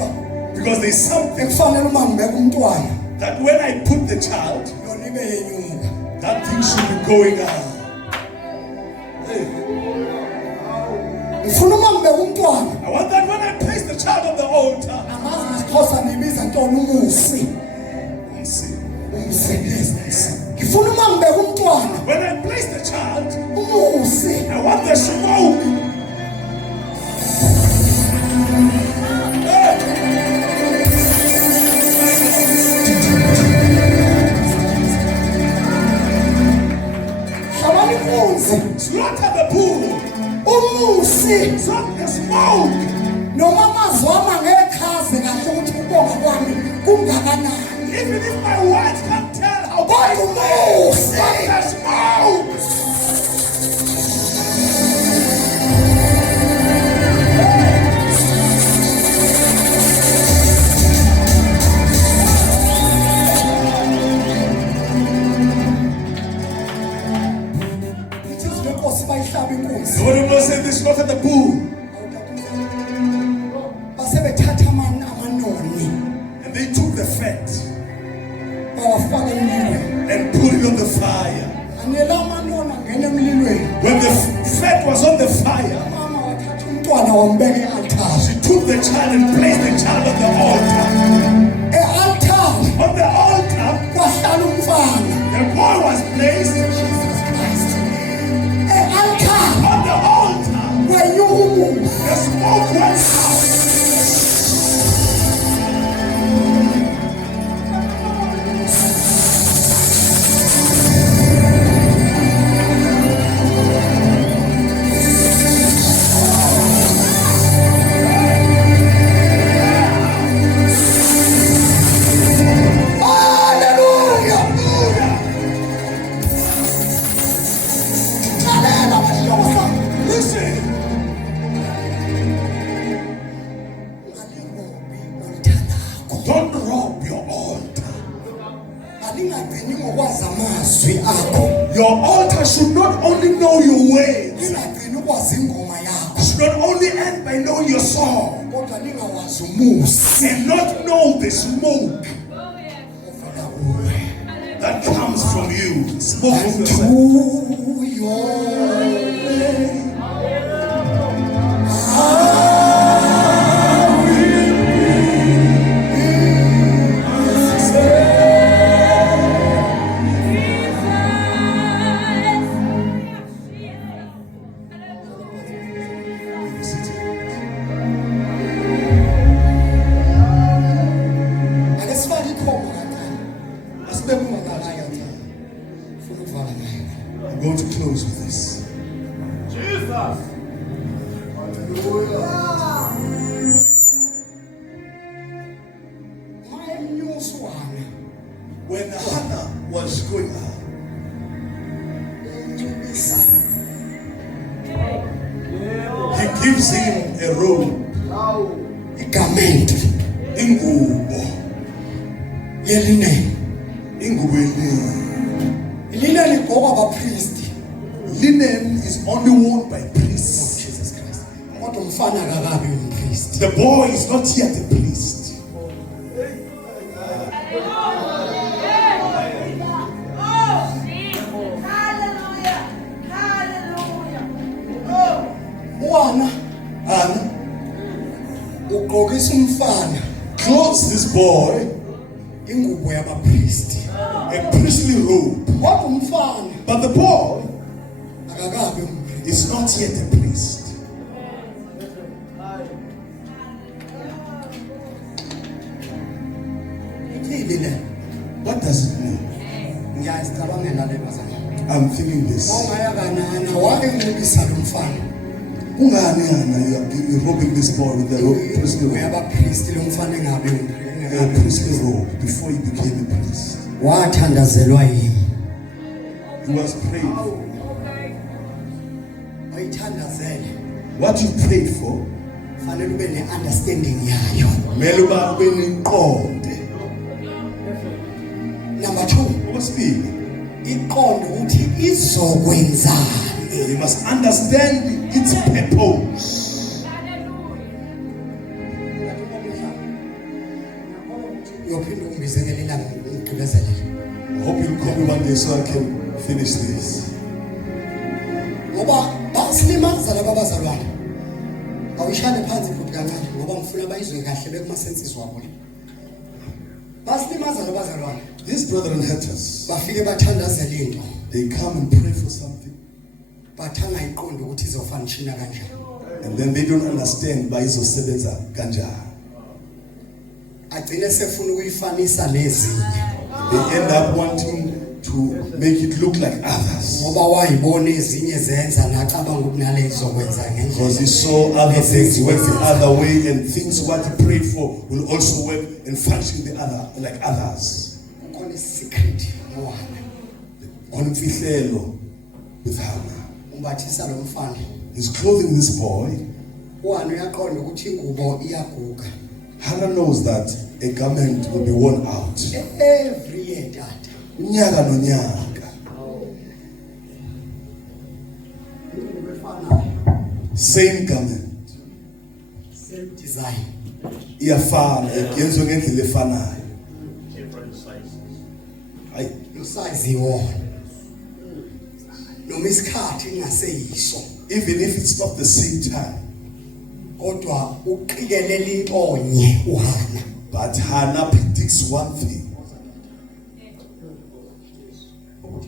Because there's something ekufanele uma ngibeka umntwana that when I put the child, yona ibe yenyuka. that thing should be going out. Hey. Ngifuna uma ngibeka umntwana I want that when I place the child on the altar, amazi ngesixhosa nibiza ntoni umusi. see. Umsi. Ngifuna uma ngibeka umntwana When I place the child, umusi. I umusi So the smoke, noma amazwama ngechaze kahle ukuthi ubonga kwami kungakanani even if my words can't tell how kodwa umusi the smoke. izwe inkosi bayihlaba inkosi The word of God said this, not at the pool. basebethatha amanoni And they took the fat bawafaka emlilweni and put it on the fire. anela amanoni angena emlilweni When the fat was on the fire, mama wathatha umntwana wambeka e-altare she took the child and placed the child on the altar. e-altare On the altar, kwahlala umfana the boy was placed. Jesus Christ e-altare On the altar, kwenyuka umusi the smoke went out. haleluya lalela bahlobo sami Listen, ungalingobi olithandakho don't rob your altar. alingagcini ngokwazi amazwi akho Your altar should not only know your ways, lingagcini ukwazi ingoma yakho should not only end by knowing your song kodwa lingawazi umusi and not know the smoke ovela kuwe that comes from you. Smoke from yourself. tuyo ake sifake ikhoma kancane asibekungakalayo funa ukuvala ngayo I'm going to close with this. maye mnyuswana When Hannah was going out, uncubisa he gives him a robe, igamenti ingubo, yelinene ingubo elinye. iline ligqokwa abapristi Linen is only worn by priests. Jesus Christ kodwa umfana akakabi umpristi The boy is not yet a priest. wana Hannah ugqokisa umfana clothes this boy ingubo yabapristi a priestly robe. kodwa umfana But the boy akakabi umpristi is not yet a priest. ithini le What does it mean? ngiyazicabangela le bazana I'm thinking this. ongaya kanana wake nqobisa lo mfana Kungani Hannah, you're robing this boy with the priestly robe, uyabapristi lo mfana engabe a priestly robe before he became a priest. wathandazelwa yimi He was prayed for. ayithandazele What you prayed for, fanele ube ne-understanding yayo kumele uba ube neqonde. number 2 Okwesibili, iqonde ukuthi izokwenzani you must understand its purpose. uyophinda ungibizekele ilanga ngigqibezelele I hope you'll call me one day so I can finish this. ngoba basilimaza laba abazalwane awuyishale phansi futhi kancane ngoba ngifuna bayizwe kahle bekumasenses wabo le basilimaza laba abazalwane These brethren hurt us. bafike bathandazela into They come and pray for something, bathanga iqonde ukuthi izofanishina kanjani and then they don't understand why izosebenza kanjani. agcine sefuna ukuyifanisa nezinye They end up wanting to to make it look like others. ngoba wayibona ezinye zenza nacabanga ukunale izokwenza Because he ngendlela saw other things work the other way, and things what he prayed for will also work and function the other like others. kukhona isecret nohana Konfihlelo with Hannah. umbathisa lo mfana He's clothing this boy. uhana uyaqonda ukuthi ingubo iyaguga Hannah knows that a garment will be worn out. every year tata Unyaka nonyaka. ingubo efanayo Same garment. same design Iyafana, yenziwe ngendlela efanayo. Hayi, usize iwona noma isikhathi ingaseyiso even if it's not the same time, kodwa uqikelela intonye uhana but Hannah predicts one thing.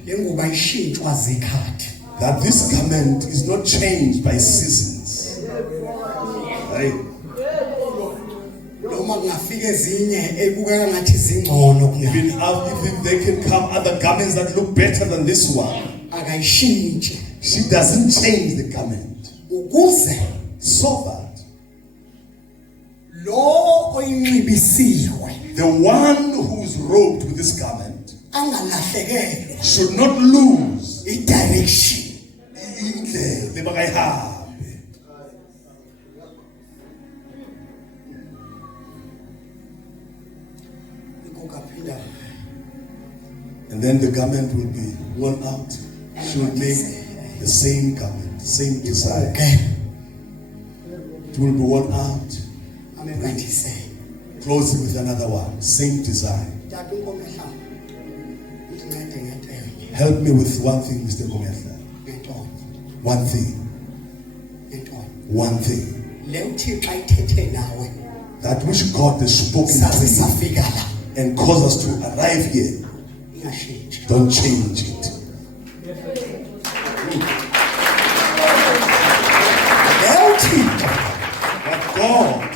lengubo ayishintshwa zikhathi That this garment is not changed by seasons. Right? noma kungafika ezinye ebukeka ngathi zingcono kunayo Even there can come other garments that look better than this one. akayishintshi She doesn't change the garment. ukuze So that lo oyinxibisiwe the one who is robed with this garment angalahlekelwa should not lose i-direction indlela abakayihambe. ikokaphinda And then the garment will be worn out. She will make the same garment, same design. ke It will be worn out, amekathise closed with another one, same design. tata unkomehla uncede ngento enye Help me with one thing, Mr. Gomehla. ngentonye One thing. ngentonye One thing. le uthixo ayithethe nawe That which God has spoken saze to you safika la and caused us to arrive here. ingashintshi Don't change it. le uthixo What God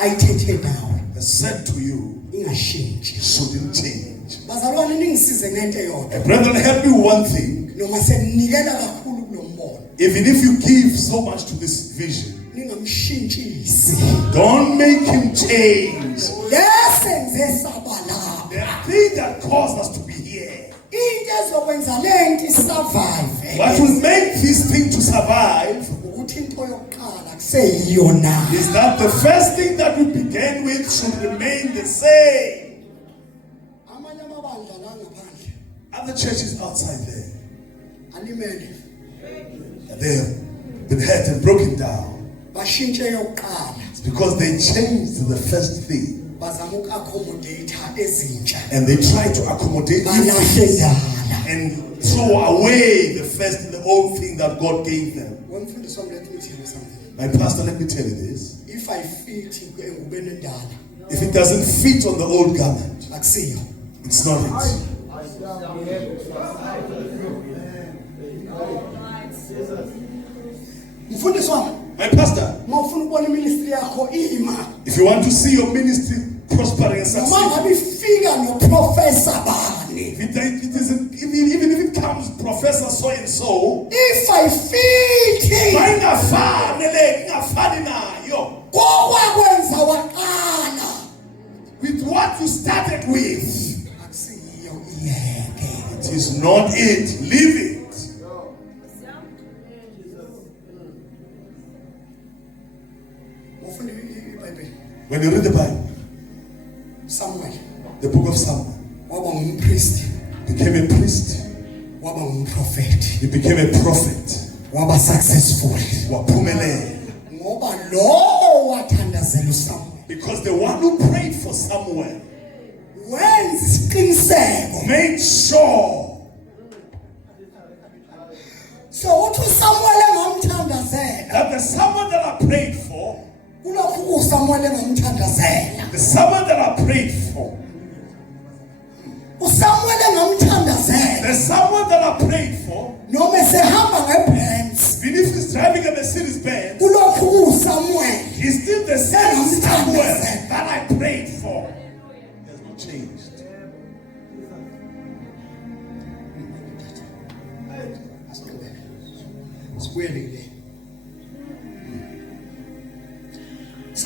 ayithethe nawe has said to you ingashintshi shouldn't change. bazalwane ningisize ngento eyodwa Brethren, help me with one thing. noma seninikela kakhulu kulo mbono Even if you give so much to this vision, ningamshintshisi don't make him change. lesenze sabalapha The thing that caused us to be here, into ezokwenza lento isurvive what will make this thing to survive, ukuthi into yokuqala kuseyiyo na is that the first thing that we began with should remain the same. amanye amabandla la ngaphandle Other churches outside there, alimele they've been hurt and broken down. bashintshe yokuqala It's because they changed the first thing bazama uku-accommodate ezintsha and they try to accommodate new balahle things dala and throw away the old thing that God gave them. wemfundiso wami let me tell you something My pastor, let me tell you this. if I fit engubeni endala If it doesn't fit on the old garment, akusiyo it's not it. mfundisi wami My pastor, uma ufuna ukubona iministry yakho ima if you want to see your ministry prospering and noma succeed, ngabe ifika noprofesa bani even if it comes Professor so and so, if I fit ingafani nayo kokwakwenza waqala with what you started with. akusiyo iyeke It is not it. Leave it. ufunda iBhayibheli When you read the Bible, Samuel the book of Samuel, waba ngumpriest became a priest, waba ngumprofeti he became a prophet, waba successful waphumelela. ngoba lo wathandazela uSamuel Because the one who prayed for Samuel wenza isiqiniseko made sure so uthi uSamuel engamthandazela that the Samuel that I prayed for, kulokhu uSamuel engamthandazela the Samuel that I prayed for, uSamuel engamthandazela the Samuel that I prayed for, noma sehamba ngeBenz even if he's driving a Mercedes Benz, kulokhu uSamuel he's still the same Samuel that I prayed for. He has not changed.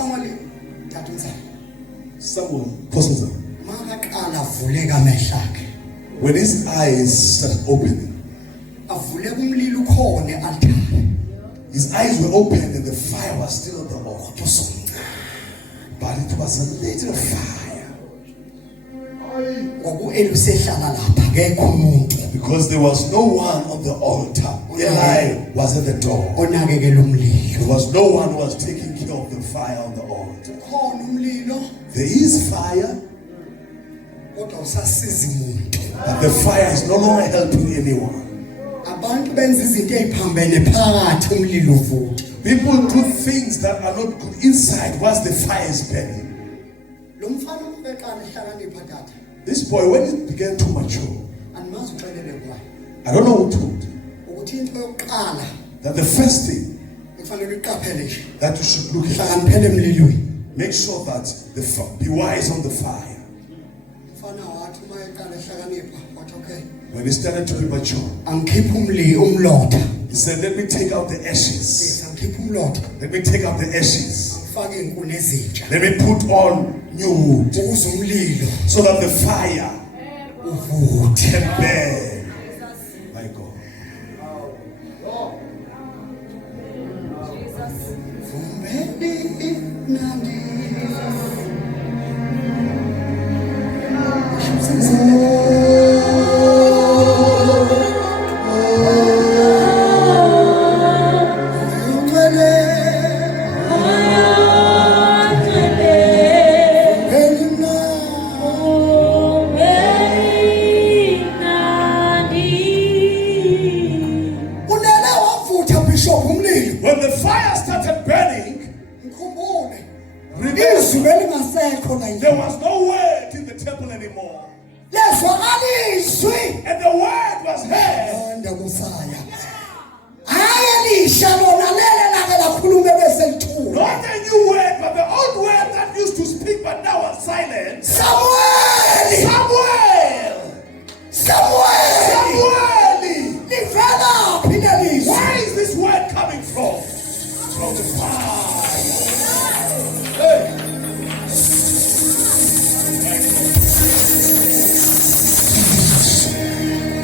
Samuel Tata Nzama Someone, Apostle Sam, makaqala avuleka amehlo akhe when his eyes started opening, avuleka umlilo ukhona e-altar his eyes were open and the fire was still on the altar. But it was a little fire. ngoku-eli usehlala lapha akekho umuntu Because there was no one on the altar. Eli was at the door. onakekela umlilo There was no one who was taking care of the fire on the altar. khona umlilo There is fire, kodwa usasiza umuntu but the fire is no longer helping anyone. abantu benza izinto eziphambene phakathi umlilo uvuka People do things that are not good inside once the fire is burning. lo mfana ubeqala ehlakanipha tata This boy, when he began to mature, andimazi uxelele kwayo I don't know who told ukuthi into yokuqala that the first thing ekufanele uyiqaphele nje that you should look at, hlakaniphele emlilweni make sure that be wise on the fire. mfana wathi uma eqala ehlakanipha wathi okay When he started to be mature, angikhipha umlotha he said, let me take out the ashes. angikhipha umlotha Let me take out the ashes. fake inkuni ezintsha Let me put on new wood ukuze umlilo so that the fire uvuthe can burn. My God. Vumbeni nandi When the fire started burning, izwi belingasekho la there was no word in the temple anymore. lezwakala izwi And the word was heard. onda kusaya hayi elisha lona lele lake lakhuluma beselithula Not a new word, but the old word that used to speak but now was silent. Samuel Samuel! Samuel! livela phi lelizwi Where is this word coming from? From the fire. Hey.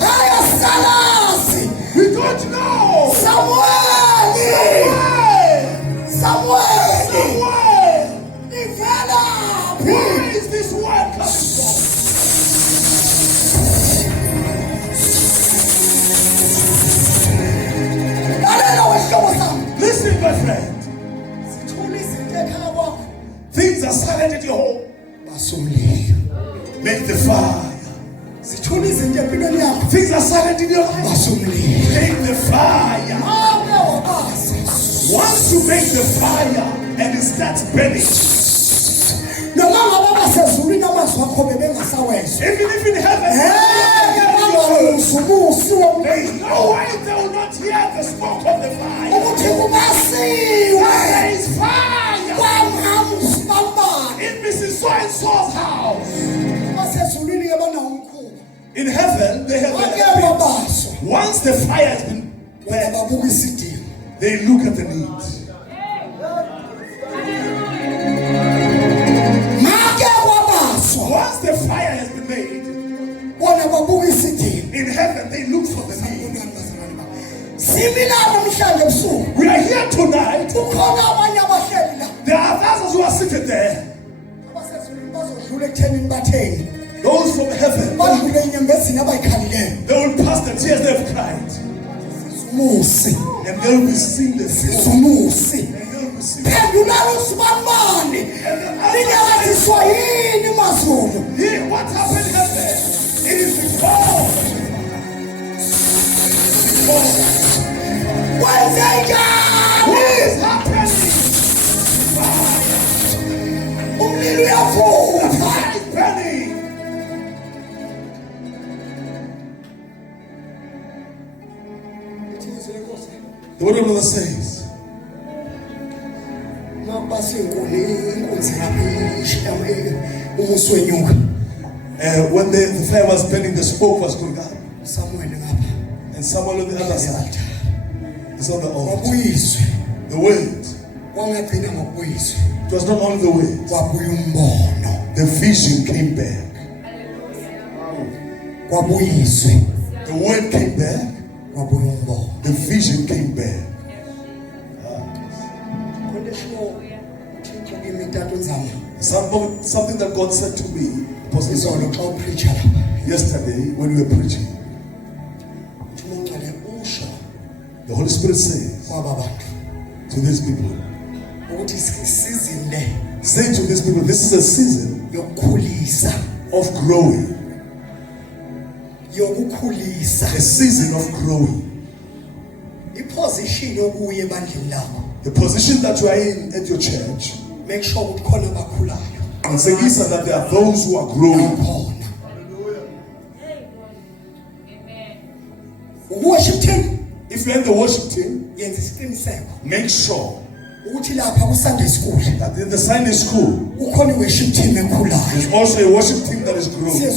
haya salasi We don't know. Samuel Samuel! livela Where is this word coming from? lalela wehlobo sami Listen, my friend. sithula izinto ekhaya kwakho Things are silent at your home. basumlilo Make the fire. sithula izinto empilweni yakho Things are silent in your life. basumlilo Make the fire. ake wabasa Once you make the fire and it starts burning, noma ngabe basezulwini amazwi akho bebengasawezwa even if in heaven, umusi there is no way they will not hear the smoke of the fire. ukuthi kubasiwe There is fire kwamhamsi bambani in Mrs. So and so's house. basezulwini ke banawo umkhuba In heaven, they have ake the wabaswa once the fire has been wena burnt, babuka isidingo they look at the need. make wabaswa Once the fire has been made, bona babuka isidingo in heaven, they look for the need. simila namhlanje ebusuku We are here tonight. kukhona abanye abahleli la There are others who are seated there. abasezulwini bazodlula ekuthenini batheni Those from heaven, badlule inyembezini abayikhalileyo they will pass the tears they've cried. umusi And they will be singing the song. umusi And they will be singing. phendulani usibanibani linyakaziswa yini mazulu Here, what happened heaven? It is because. wenze What njani is happening? umlilo uyavutha Fire is burning. The word of the Lord says, mabasa inkuni inkunzi yaphi umusi wenyuka when the fire was burning, the smoke was going up. Samuel ngapha And Samuel on the other side is on the altar. wabuyizwe The word Kwangagcina ngokuyizwe. It was not only the words. Kwabuya umbono. The vision came back. Kwabuyizwe. The word came back. Kwabuya umbono. The vision came back. Something that God said to me yesterday when we were preaching. The Holy Spirit says to these people, say to these people, this is a season of growing. A season of growing. The position that you are in at your church, make sure that there are those who are growing. Worship team. If you're in the worship team, make sure that in the Sunday school, there's also a worship team that is growing. Can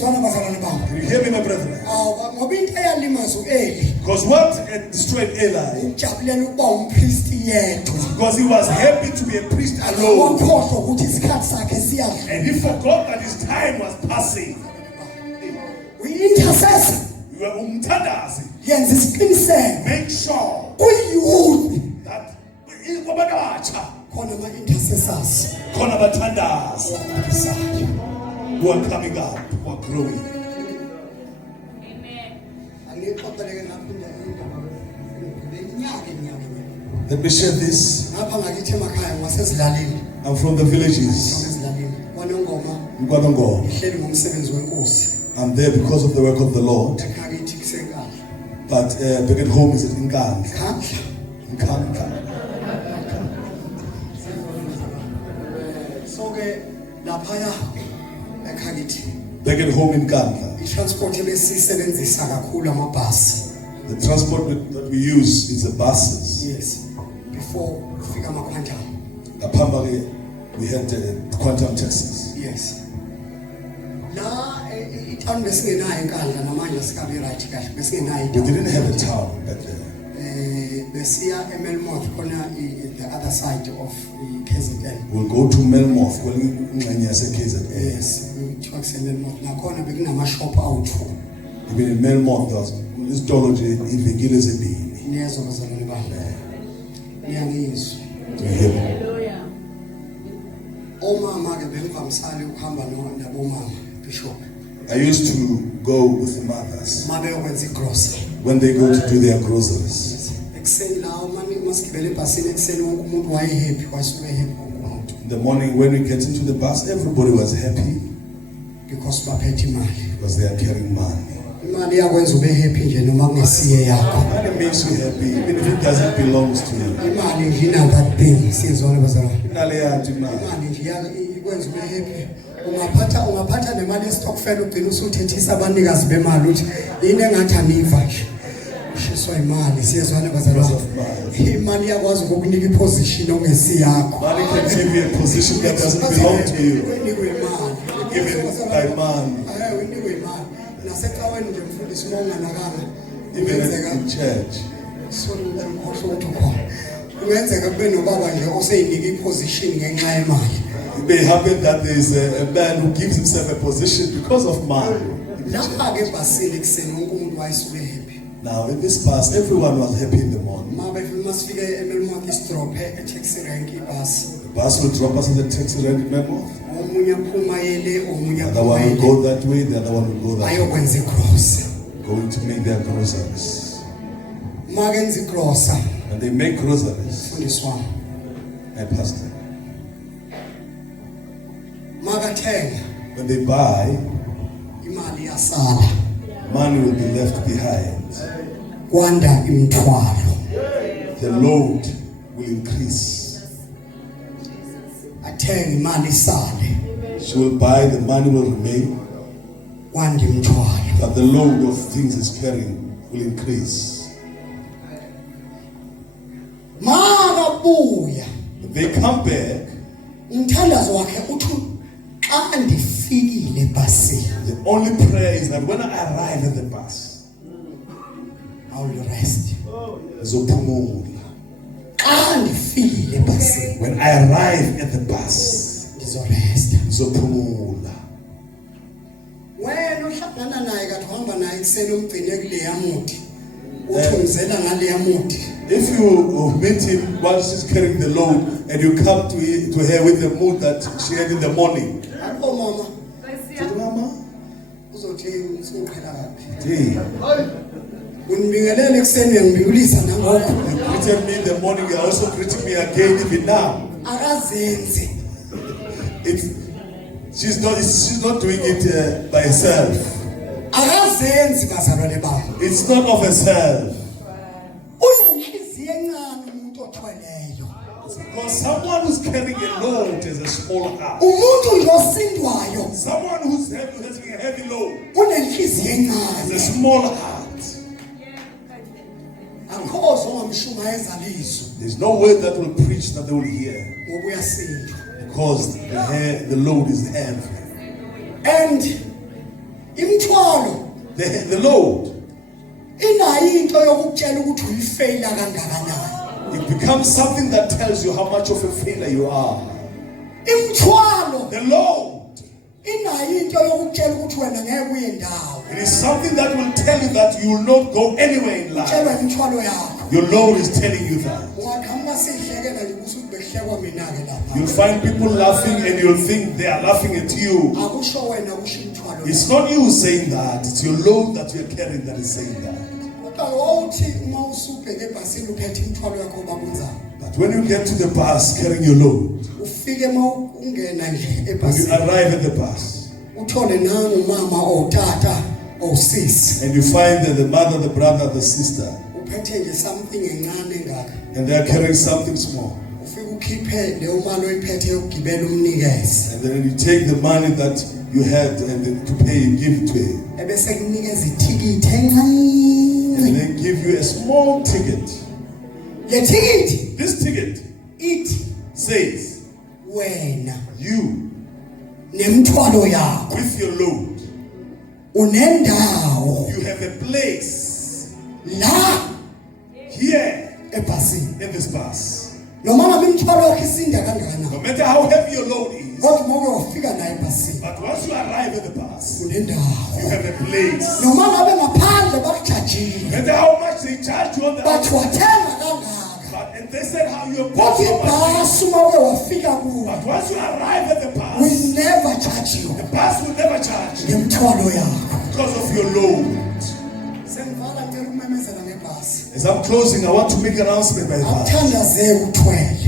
you hear me, my brethren? Because what destroyed Eli, because he was happy to be a priest alone, and he forgot that his time was passing. We intercessor. You are umthandazi. Make sure that intercessors who are coming up, who are growing. Let me share this. I'm from the villages. I'm there because of the work of the Lord. But back at home is in Nkandla. Back at home in Nkandla. The transport that we use is the buses. Yes. Before we had Quantum, Texas. Yes. We didn't have a town back there. The other side of KZN. We'll go to Melmoth. Yes, even in Melmoth, there was this theology in the Gilles. I used to go with mothers when they go to do their groceries. In the morning when we get into the bus, everybody was happy because they are carrying money. Money makes you happy even if it doesn't belong to you. Ungaphatha nemali yestokfela ugcina usuthethisa abanikazi bemali uthi yini engathi aniva nje ushiswa imali siyezwana bazalwane imali yakwazi ukukunika iposition ongesiyakho money can give you a position that doesn't belong to you. Given by man. Unikwe imali nasecaweni nje mfundisi monganakanga even in church. So ungenzeka kube nobaba nje oseyinika iposition ngenxa yemali. It may happen that there is a man who gives himself a position because of money. Now in this past, everyone was happy in the morning. The bus will drop us at the taxi rank in Melmoth. The other one will go that way, the other one will go that way. Going to make their groceries. And they make groceries. My pastor. When they buy, money will be left behind. The load will increase. She will buy, the money will remain. But the load of things is carrying will increase. When they come back, the only prayer is that when I arrive at the bus, I will rest. xa ndifikile ebhasini When I arrive at the bus, ndizoresta. ngizophumula. Wena uhlangana naye kathi uhamba naye ekuseni umgcine kule yamuthi uthunzela ngale yamuthi. If you meet him while she's carrying the load and you come to her with the mood that she had in the morning, Apho mama Tell Mama, uzothi usuqhela kapi? hey, Unibingelele ekuseni uyangibingelisa nangokho. you greeted me in the morning, you're also greeting me again even now. Akazenzi. She's not doing it by herself. Akazenzi bazalwane bami. It's not of herself. Unenhliziyo encane umuntu othweleyo. Because someone who's carrying a load has a small heart. Umuntu losindwayo Someone who's having a heavy load unenhliziyo has a encane. small heart. Akhozo ongamshumayeza lizwi There's no word that will preach that they will hear. ngoba uyasindwa. Because the load is heavy. And imthwalo The load, inayo into yokutshela ukuthi uyifeyila kangakanani. it becomes something that tells you how much of a failure you are. Imthwalo The load, inayo into yokutshela ukuthi wena ngeke uye ndawo. it is something that will tell you that you will not go anywhere in life. Tshelwa imthwalo yakho. Your load is telling you that. Ungaqhamuka sihlekela nje ukuthi behlekwa mina ke lapha. You'll find people laughing and you'll think they are laughing at you. Akusho wena kusho imthwalo. It's not you saying that, it's your load that you're carrying that is saying that. Kodwa wawuthi uma usubheke ebhasini uphethe imthwalo yakho bakunzani. But when you get to the bus carrying your load, Ufike ungena nje when you ebhasini arrive at the bus, uthole nangu mama otata osisi and you find that the mother, the brother, the sister, uphethe nje something encane ngaka. and they are carrying something small. Ufike ukhiphe leyo mali oyiphethe yokugibela umnikeze. And then you take the money that you had and then to pay, you give it to him. Ebese kunikeza ithikithi encane. And then give you a small ticket. Le thikithi This ticket ithi says, wena you nemthwalo yakho with your load, unendawo you have a place la here ebhasini. in this bus. Noma ngabe imthwalo yakho isinda kangakanani. No matter how heavy your load is, Kodwa uma uyofika naye ebhasini but once you arrive at the bus, unendawo. you have a place. Noma ngabe ngaphandle bakujajile No matter how much they charge you on the bathi outside, wathenga kangaka. and they said how you're Kodwa so much. ibhasi uma uke wafika kuwo But once you arrive at the bus, will never charge you the bus will never charge you ngemthwalo yakho. because of your load. Sengivala ngicela ukumemezela ngebhasi. As I'm closing, I want to make an announcement by that. Awuthandazeke uthwele.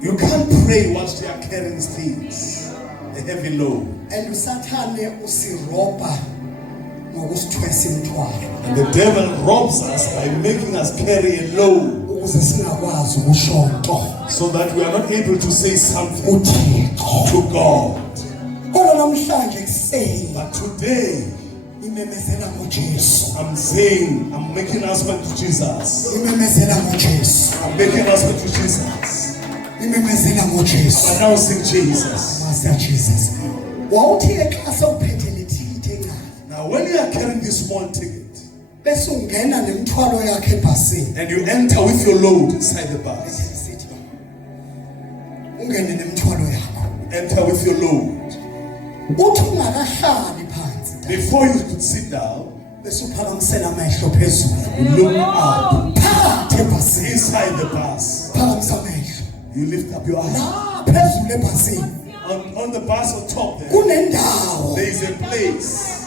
You can't pray whilst you are carrying things, a heavy load. And usathane usirobha ngokusithwesa imthwalo And the devil robs us by making us carry a load ukuze singakwazi ukushontwa so that we are not able to say something uThixo. to God. Kodwa namhlanje kuseni But today, imemezela ngoJesu. I'm saying, I'm making announcement to Jesus. Imemezela ngoJesu. I'm making announcement to Jesus. Imemezela ngoJesu. Announcing Jesus. Master Jesus. Wawuthi xa sewuphethe lethikithi encane Now, when you are carrying this small ticket bese ungena nemthwalo yakhe ebhasini. and you enter with your load inside the bus, Sithi ungene nemthwalo yakho. enter with your load. Uthi ungakahlali phansi Before you could sit down, bese uphakamisela amehlo phezulu. you look up Phakathi ebhasini. inside the bus. Phakamisa amehlo. You lift up your eyes. La phezulu ebhasini On the bus on top there, kunendawo there is a place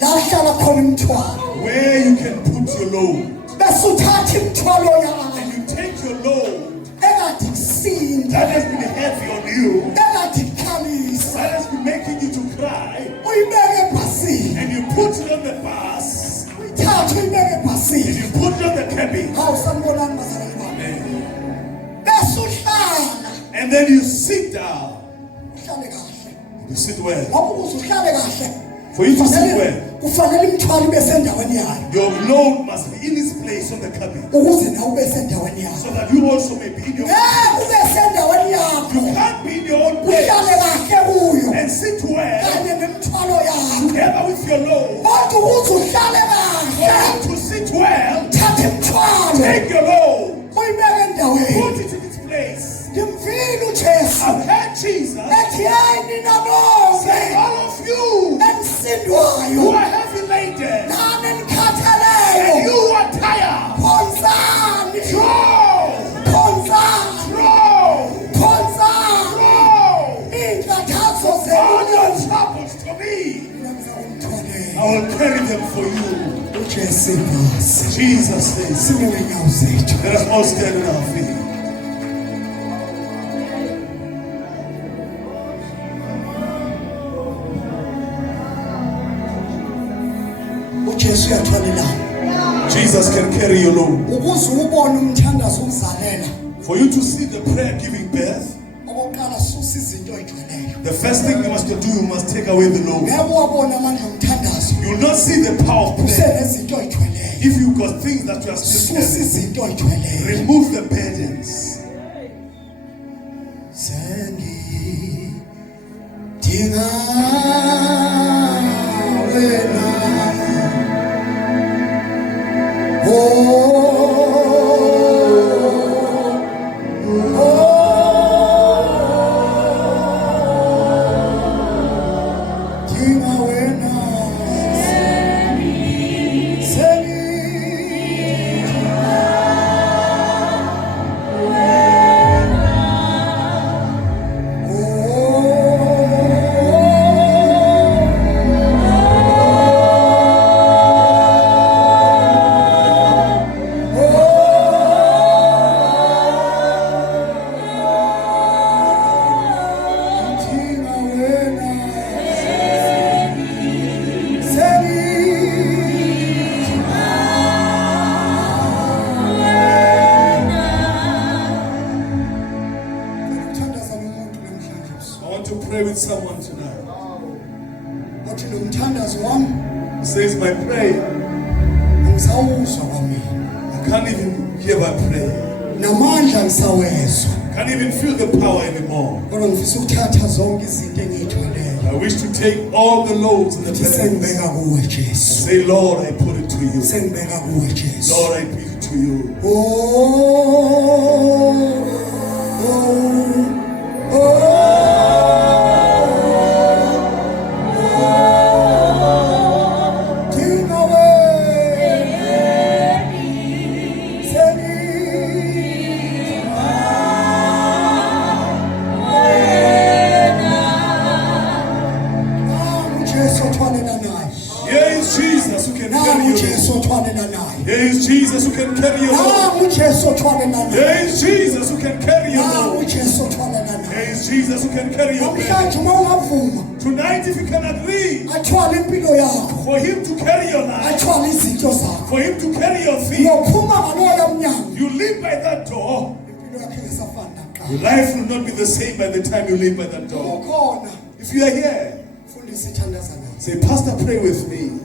la hlala khona umthwalo. where you can put your load. Bese uthatha imthwalo yakho And you take your load ekade kusinda, that has been heavy on you, ekade kukhalisa, that has been making you to cry, uyibeke ebhasini. and you put it on the bus, Uyithatha uyibeke and ebhasini. you put it on the cabin, Hawu sanibonani bazalwane bami. Bese uhlala, and then you sit down. uhlale kahle. You sit well. Ngoba ukuze uhlale kahle For you to sit well, kufanele imthwalo ibe sendaweni yayo your load must be in its place on the cabin, ukuze nawe ube sendaweni yayo. so that you also may be in your. Ngeke ube sendaweni yakho. You can't be in your own place Uhlale kahle kuyo and sit well kanye nemthwalo yakho. together with your load. Kodwa ukuze uhlale For kahle, you to sit well, thatha imthwalo take your load, Jesus, ethi hey nina nonke say, all of you emsindwayo who are heavy laden nani and nikhatheleyo you are tired, khonzani draw, khonzani draw, khonzani draw inkathazo all your zenu troubles to me. ngizakutholela I will carry them for you. uJesu inkosi Jesus says, sime ngenyawo zethu let us all stand on our feet. uJesu uyathwalelana Jesus can carry your load. ukuze ubone umthandazo umzalela For you to see the prayer giving birth, okokuqala susa izinto oyithweleyo the first thing you must do, you must take away the load. ngeke wabona amandla omthandazo You will not see the power of prayer usenezinto oyithweleyo if you've got things that you are still susa carrying. izinto oyithweleyo Remove the burdens. sengidinga wena dinga wena I want to pray with someone tonight. othi lo mthandazo wami He says, my prayer, angisawuzwa kwamina I can't even hear my prayer. namandla ngisawezwa Can't even feel the power anymore. kodwa ngifisa ukuthatha zonke izinto engiyithweleyo I wish to take all the loads and the ngithi burdens. sengibeka kuwe Jesu Say, Lord, I put it to you. sengibeka kuwe Jesu Lord, I put it to you. Here is Jesus who can carry you. Here is Jesus who can carry you. Here is Jesus who can carry you. Here is Jesus who can carry you. Tonight, if you can agree for him to carry your life, for him to carry your feet, you live by that door. Your life will not be the same by the time you leave by that door. If you are here, say, Pastor, pray with me.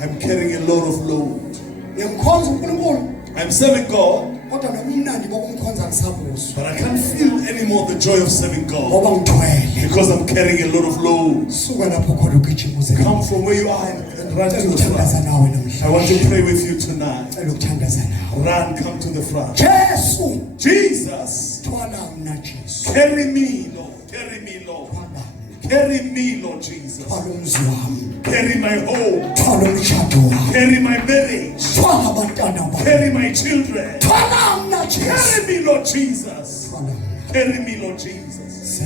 I'm carrying a lot of load. I'm serving God, but I can't feel anymore the joy of serving God because I'm carrying a lot of load. Come from where you are and run to the front. I want to pray with you tonight. Run, come to the front. Jesus, carry me, Lord. Carry me, Lord. Carry me, Lord Jesus. Carry my home. Carry my marriage. Carry my children. Carry me, Lord Jesus. Carry me, Lord Jesus.